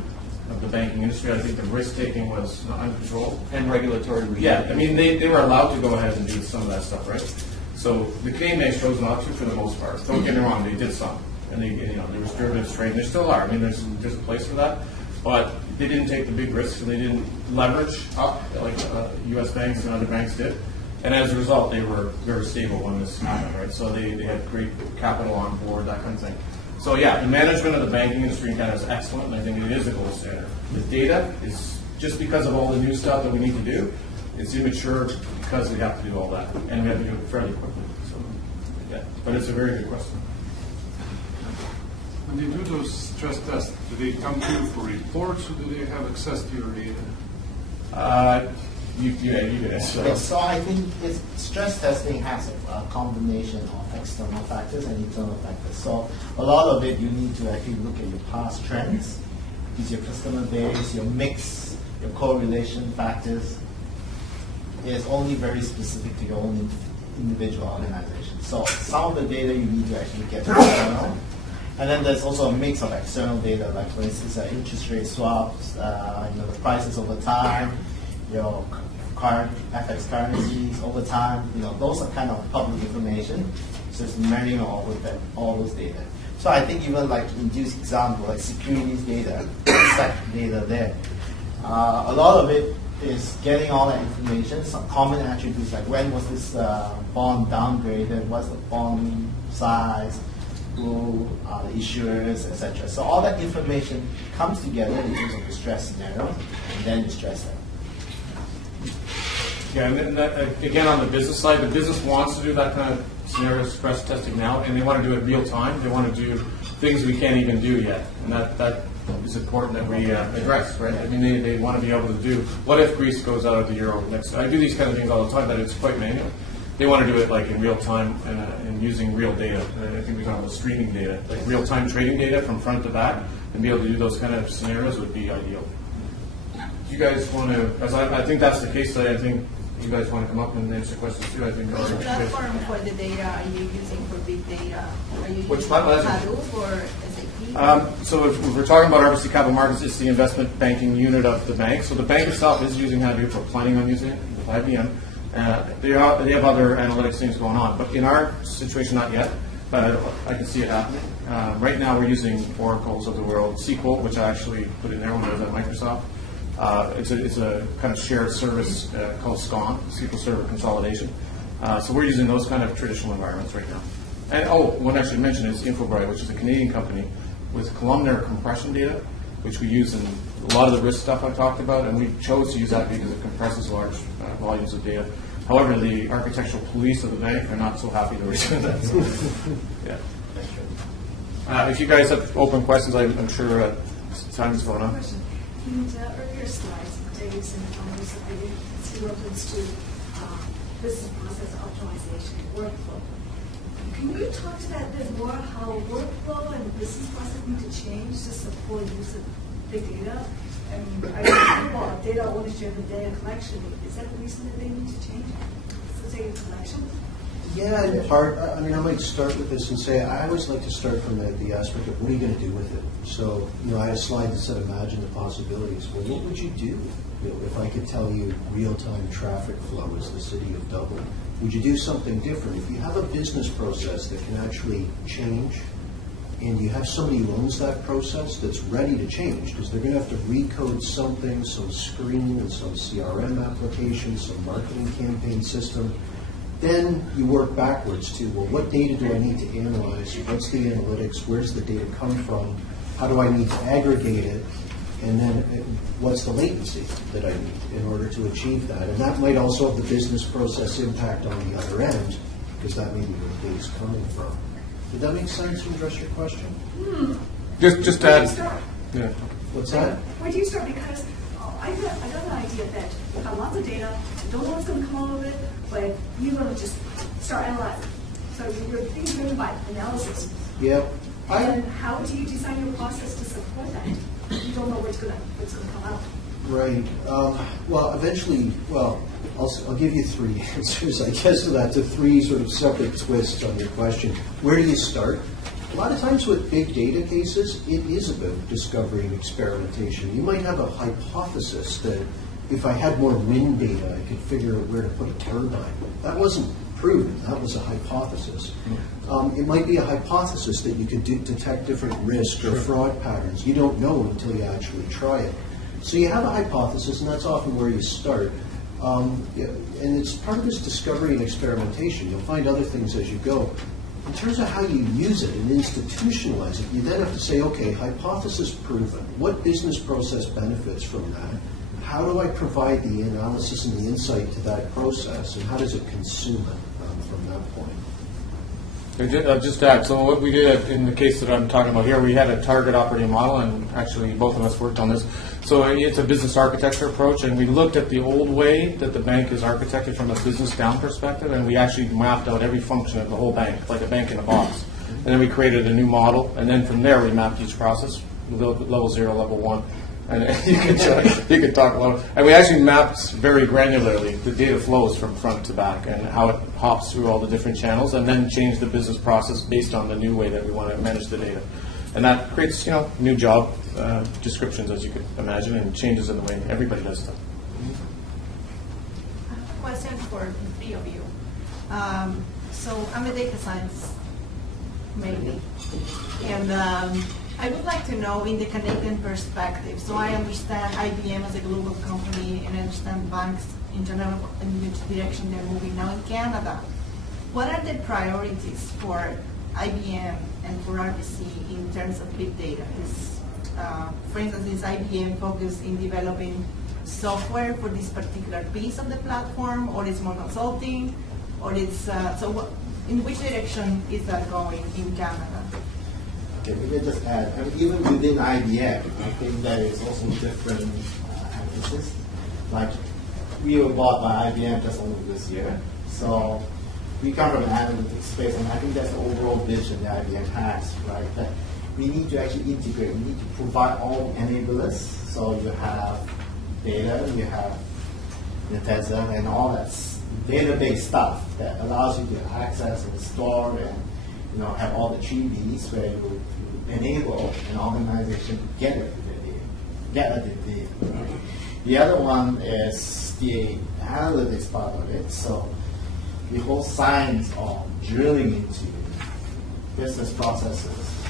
the banking industry. I think the risk taking was not under control. And regulatory review. Yeah, I mean, they were allowed to go ahead and do some of that stuff, right? So the Canadian banks chose not to for the most part. Don't get me wrong, they did some. And there was derivatives trade, and there still are. I mean, there's a place for that. But they didn't take the big risks, and they didn't leverage up like U.S. banks and other banks did. And as a result, they were very stable when this happened, right? So they had great capital on board, that kind of thing. So yeah, the management of the banking industry in Canada is excellent, and I think it is a gold standard. The data is, just because of all the new stuff that we need to do, it's immature because we have to do all that, and we have to do it fairly quickly. So, yeah, but it's a very good question. When they do those stress tests, do they come to you for reports, or do they have access to your data? You could answer Okay, that. so I think stress testing has a combination of external factors and internal factors. So a lot of it you need to actually look at your past trends, is your customer base, your mix, your correlation factors. It's only very specific to your own individual organization. So some of the data you need to actually get external. And then there's also a mix of external data, like for instance, interest rate swaps, the prices over time, your current FX currencies over time. Those are kind of public information. So it's marrying all those data. So I think even like in this example, like securities data, SEC data there, a lot of it is getting all that information. Some common attributes like when was this bond downgraded, what's the bond size, who are the issuers, etc. So all that information comes together in terms of the stress scenario, and then you stress that. Yeah, and that, again, on the business side, the business wants to do that kind of scenario stress testing now, and they want to do it real time. They want to do things we can't even do yet, and that is important that we address, right? I mean, they want to be able to do, what if Greece goes out of the euro next? I do these kind of things all the time, but it's quite manual. They want to do it like in real time and using real data. I think we talk about streaming data, like real time trading data from front to back, and be able to do those kind of scenarios would be ideal. Do you guys want to? As I think that's the case today. I think you guys want to come up and answer questions too. I think. Which platform for the data are you using for big data? Are you Which using platform? Hadoop or SAP? So if we're talking about RBC Capital Markets, it's the investment banking unit of the bank. So the bank itself is using Hadoop, or planning on using it with IBM. They have other analytics things going on, but in our situation, not yet. But I can see it happening. Right now, we're using Oracles of the world, SQL, which I actually put in there when I was at Microsoft. It's a kind of shared service called SCON, SQL Server Consolidation. So we're using those kind of traditional environments right now. And one I should mention is Infobright, which is a Canadian company with columnar compression data, which we use in a lot of the risk stuff I talked about, and we chose to use that because it compresses large volumes of data. However, the architectural police of the bank are not so happy that we're doing that. So, yeah. If you guys have open questions, I'm sure time is going on. In the earlier slides, Dave's and Thomas, see reference to business process optimization and workflow. Can you talk to that a bit more, how workflow and business process need to change to support use of big data? And I talk about data ownership and data collection. Is that the reason that they need to change? So data collection? Yeah, in part. I mean, I might start with this and say I always like to start from the aspect of what are you going to do with it. So, I had a slide that said imagine the possibilities. Well, what would you do? If I could tell you real-time traffic flow is the city of Dublin, would you do something different? If you have a business process that can actually change, and you have somebody who owns that process that's ready to change, because they're going to have to recode something, some screen and some CRM application, some marketing campaign system, then you work backwards to, well, what data do I need to analyze? What's the analytics? Where's the data come from? How do I need to aggregate it? And then what's the latency that I need in order to achieve that? And that might also have the business process impact on the other end, because that may be where the data's coming from. Did that make sense to address your question? Just Where do you add. start? Yeah. What's that? Where do you start? Because I got an idea that you have lots of data, you don't know what's going to come out of it, but you're going to just start analyzing. So you're being driven by analysis. Yep. And how do you design your process to support that? You don't know what's going to come out. Right. Well, eventually, I'll give you three answers, I guess, to that, to three sort of separate twists on your question. Where do you start? A lot of times with big data cases, it is about discovery and experimentation. You might have a hypothesis that if I had more wind data, I could figure out where to put a turbine. That wasn't proven. That was a hypothesis. It might be a hypothesis that you could detect different risk or fraud patterns. You don't know until you actually try it. So you have a hypothesis, and that's often where you start. And it's part of this discovery and experimentation. You'll find other things as you go. In terms of how you use it and institutionalize it, you then have to say, okay, hypothesis proven. What business process benefits from that? How do I provide the analysis and the insight to that process, and how does it consume it from that point? Just to add, so what we did in the case that I'm talking about here, we had a target operating model, and actually both of us worked on this. So it's a business architecture approach, and we looked at the old way that the bank is architected from a business down perspective, and we actually mapped out every function of the whole bank, like a bank in a box. And then we created a new model, and then from there we mapped each process, level 0, level 1. And you can talk about it. And we actually mapped very granularly the data flows from front to back and how it hops through all the different channels, and then change the business process based on the new way that we want to manage the data. And that creates, new job descriptions, as you could imagine, and changes in the way everybody does stuff. I have a question for the three of you. So I'm a data science mainly, and I would like to know in the Canadian perspective. So I understand IBM as a global company, and I understand banks in general in which direction they're moving. Now in Canada, what are the priorities for IBM and for RBC in terms of big data? For instance, is IBM focused in developing software for this particular piece of the platform, or is more consulting, or is in which direction is that going in Canada? Okay, we can just add, even within IBM, I think there is also different emphasis. Like, we were bought by IBM just only this year, so we come from an analytics space, and I think that's the overall vision that IBM has, right? That we need to actually integrate, we need to provide all the enablers, so you have data, you have Netezza, and all that database stuff that allows you to access and store and have all the 3Ds where you enable an organization to get at the data. Right? The other one is the analytics part of it. So the whole science of drilling into business processes,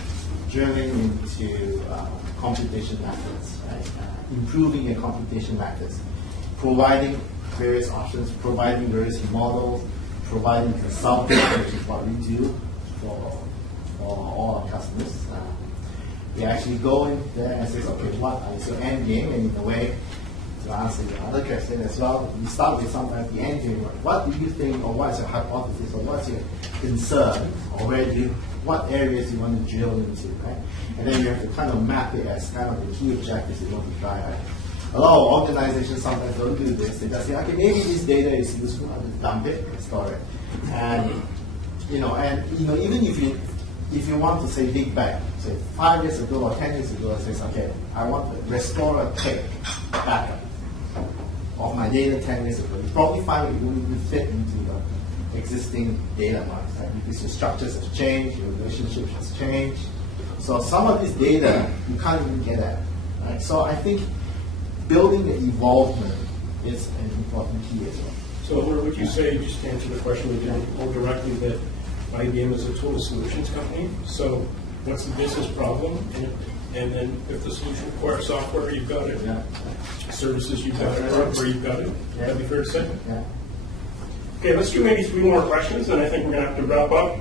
drilling into computation methods, right? Improving your computation methods, providing various options, providing various models, providing consulting, which is what we do for all our customers. We actually go in there and say, okay, what is your end game? And in a way, to answer your other question as well, we start with sometimes the end game. What do you think, or what is your hypothesis, or what's your concern, or what areas you want to drill into, right? And then you have to kind of map it as kind of the key objectives you want to try, right? A lot of organizations sometimes don't do this. They just say, okay, maybe this data is useful, I'll just dump it and store it. And even if you want to say big bang, say 5 years ago or 10 years ago, I say, okay, I want to restore a tape backup of my data 10 years ago. You probably find it wouldn't even fit into your existing data models, right? Because your structures have changed, your relationships has changed. So some of this data you can't even get at, right? So I think building the evolvement is an important key as well. So would you say, just to answer the question more directly, that IBM is a total solutions company? So what's the business problem? And then if the solution requires software, you've got it. Yeah. Services, you've got it. Hardware, you've got it. Yeah. That'd be fair to say? Yeah. Okay, let's do maybe 3 more questions, and I think we're going to have to wrap up.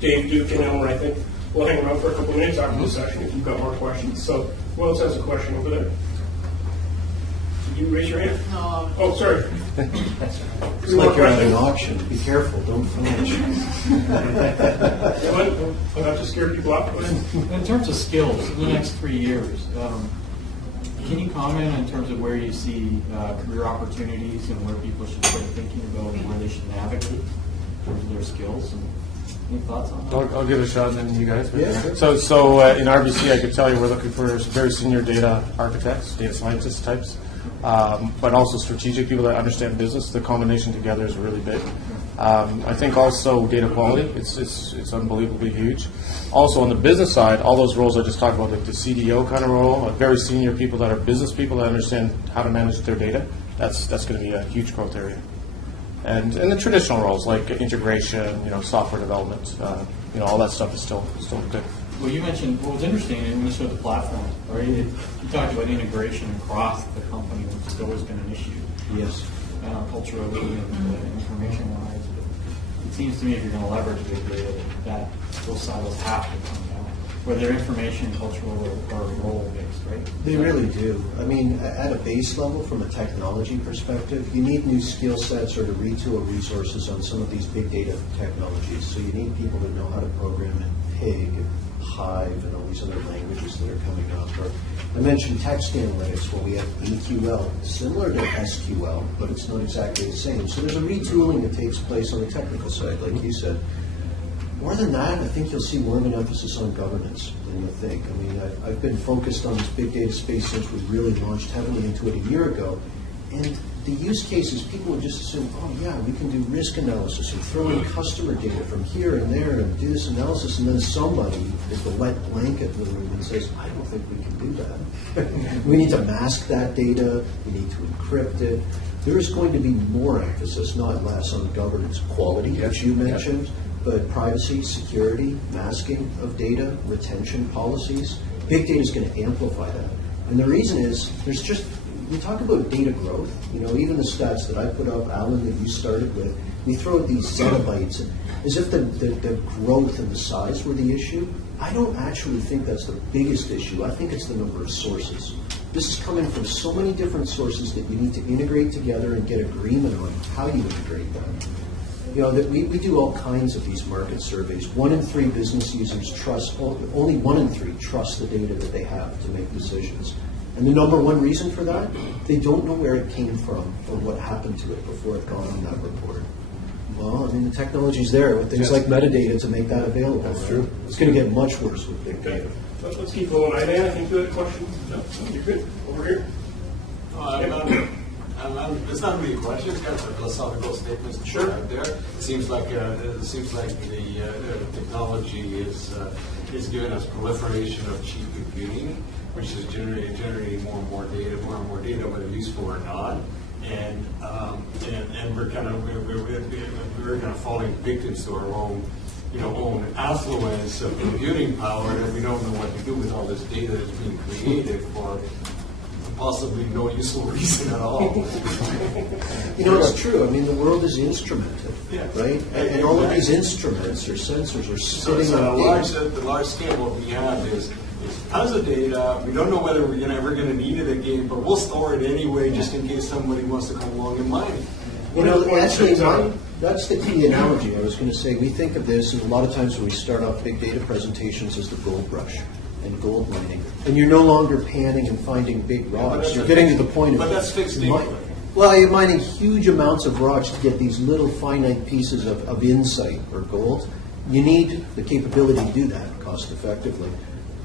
Dave, Duke, and Aylmer, I think We'll hang around for a couple of minutes after the session if you've got more questions. So who else has a question over there? Did you raise your hand? No. Oh, sorry. It's like you're at an auction. Be careful, don't flinch. I'll have to scare people off. In terms of skills, in the next 3 years, can you comment in terms of where you see career opportunities and where people should start thinking about where they should navigate in terms of their skills? And any thoughts on that? I'll give it a shot, and then you guys. Yeah, sure. So in RBC, I could tell you we're looking for very senior data architects, data scientist types, but also strategic people that understand business. The combination together is really big. I think also data quality, it's unbelievably huge. Also on the business side, all those roles I just talked about, like the CDO kind of role, like very senior people that are business people that understand how to manage their data, that's going to be a huge growth area. And the traditional roles like integration, software development, all that stuff is still good. Well, you mentioned what was interesting when you showed the platform, right? You talked about integration across the company, which has always been an issue. Yes. Culturally and information-wise. It seems to me if you're going to leverage big data, that those silos have to come down, whether information, cultural, or role-based, right? They really do. I mean, at a base level, from a technology perspective, you need new skill sets or to retool resources on some of these big data technologies. So you need people that know how to program in Pig and Hive and all these other languages that are coming up. Or I mentioned text analytics where we have EQL, similar to SQL, but it's not exactly the same. So there's a retooling that takes place on the technical side, like you said. More than that, I think you'll see more of an emphasis on governance than you think. I mean, I've been focused on this big data space since we really launched heavily into it a year ago. And the use cases, people would just assume, oh yeah, we can do risk analysis and throw in customer data from here and there and do this analysis, and then somebody is the wet blanket literally and says, I don't think we can do that. We need to mask that data, we need to encrypt it. There is going to be more emphasis, not less, on governance quality, which you mentioned, but privacy, security, masking of data, retention policies. Big data is going to amplify that. And the reason is, we talk about data growth, even the stats that I put up, Allan, that you started with, we throw out these zettabytes as if the growth and the size were the issue. I don't actually think that's the biggest issue. I think it's the number of sources. This is coming from so many different sources that you need to integrate together and get agreement on how you integrate them. That we do all kinds of these market surveys. 1 in 3 business users only 1 in 3 trust the data that they have to make decisions. And the number one reason for that, they don't know where it came from or what happened to it before it got on that report. Well, I mean, the technology's there with things like metadata to make that available. That's true. It's going to get much worse with big data. Let's keep going. Dan, I think you had a question. No, you're good. Over here. It's not really a question. It's kind of a philosophical statement. Sure. Out there. It seems like the technology is giving us proliferation of cheap computing, which is generating more and more data, whether useful or not. And we're kind of falling victims to our own affluence of computing power, and we don't know what to do with all this data that's being created for possibly no useful reason at all. It's true. I mean, the world is instrumented, right? And all of these instruments or sensors are sitting on the large scale. What we have is tons of data. We don't know whether we're ever going to need it again, but we'll store it anyway just in case somebody wants to come along and mine it. Actually, that's the key analogy. I was going to say, we think of this, and a lot of times when we start off big data presentations, as the gold rush and gold mining. And you're no longer panning and finding big rocks. You're getting to the point of... But that's fixed anyway. Well, you're mining huge amounts of rocks to get these little finite pieces of insight or gold. You need the capability to do that cost effectively.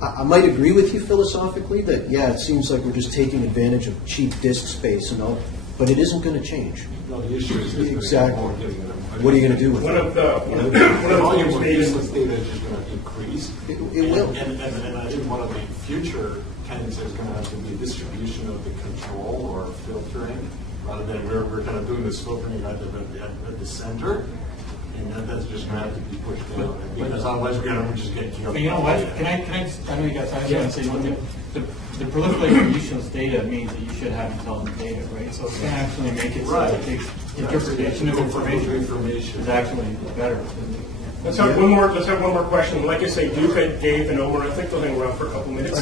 I might agree with you philosophically that, it seems like we're just taking advantage of cheap disk space and all, but it isn't going to change. No, the issue is exactly. What are you going to do with it? The volume of useless data is just going to increase. It will. And I think one of the future tenets is going to have to be distribution of the control or filtering, rather than we're kind of doing this filtering at the center. And that's just going to have to be pushed down, because otherwise we're going to just get killed. But you know what? Can I just, I know you guys, I just want to say, the proliferation of useless data means that you should have intelligent data, right? So it can actually make it so that the interpretation of information is actually better. Let's have one more. Let's have one more question. Like I say, Duke, Dave, and Aylmer, I think they'll hang around for a couple minutes,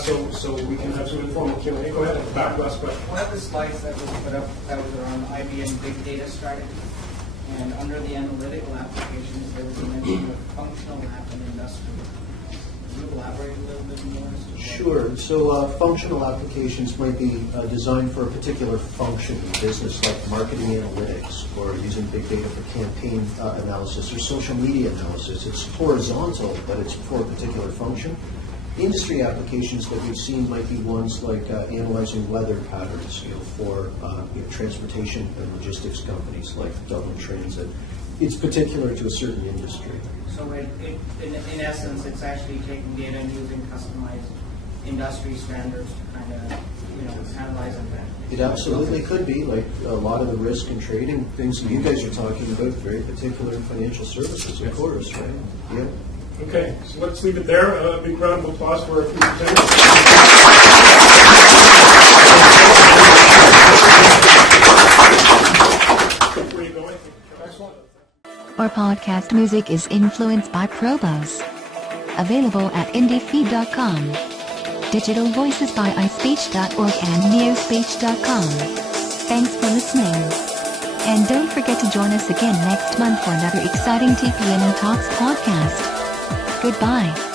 so we can have some informal Q&A. Go ahead at the back, last question. One of the slides that was put up that was around IBM big data strategy, and under the analytical applications, there was a mention of functional app and industrial. Can you elaborate a little bit more? As to Sure. So functional applications might be designed for a particular function in business, like marketing analytics, or using big data for campaign analysis or social media analysis. It's horizontal, but it's for a particular function. Industry applications that we've seen might be ones like analyzing weather patterns, for transportation and logistics companies like Dublin Transit. It's particular to a certain industry. So in essence, it's actually taking data and using customized industry standards to kind of analyze and manage. It absolutely could be, like a lot of the risk and trading things that you guys are talking about, very particular in financial services, of course, right? Yeah. Okay, so let's leave it there. A big round of applause for our three presenters. Where are you going? Excellent. Our podcast music is influenced by Probos. Available at indiefeed.com. Digital voices by ispeech.org and neospeech.com. Thanks for listening. And don't forget to join us again next month for another exciting TPMA Talks podcast. Goodbye.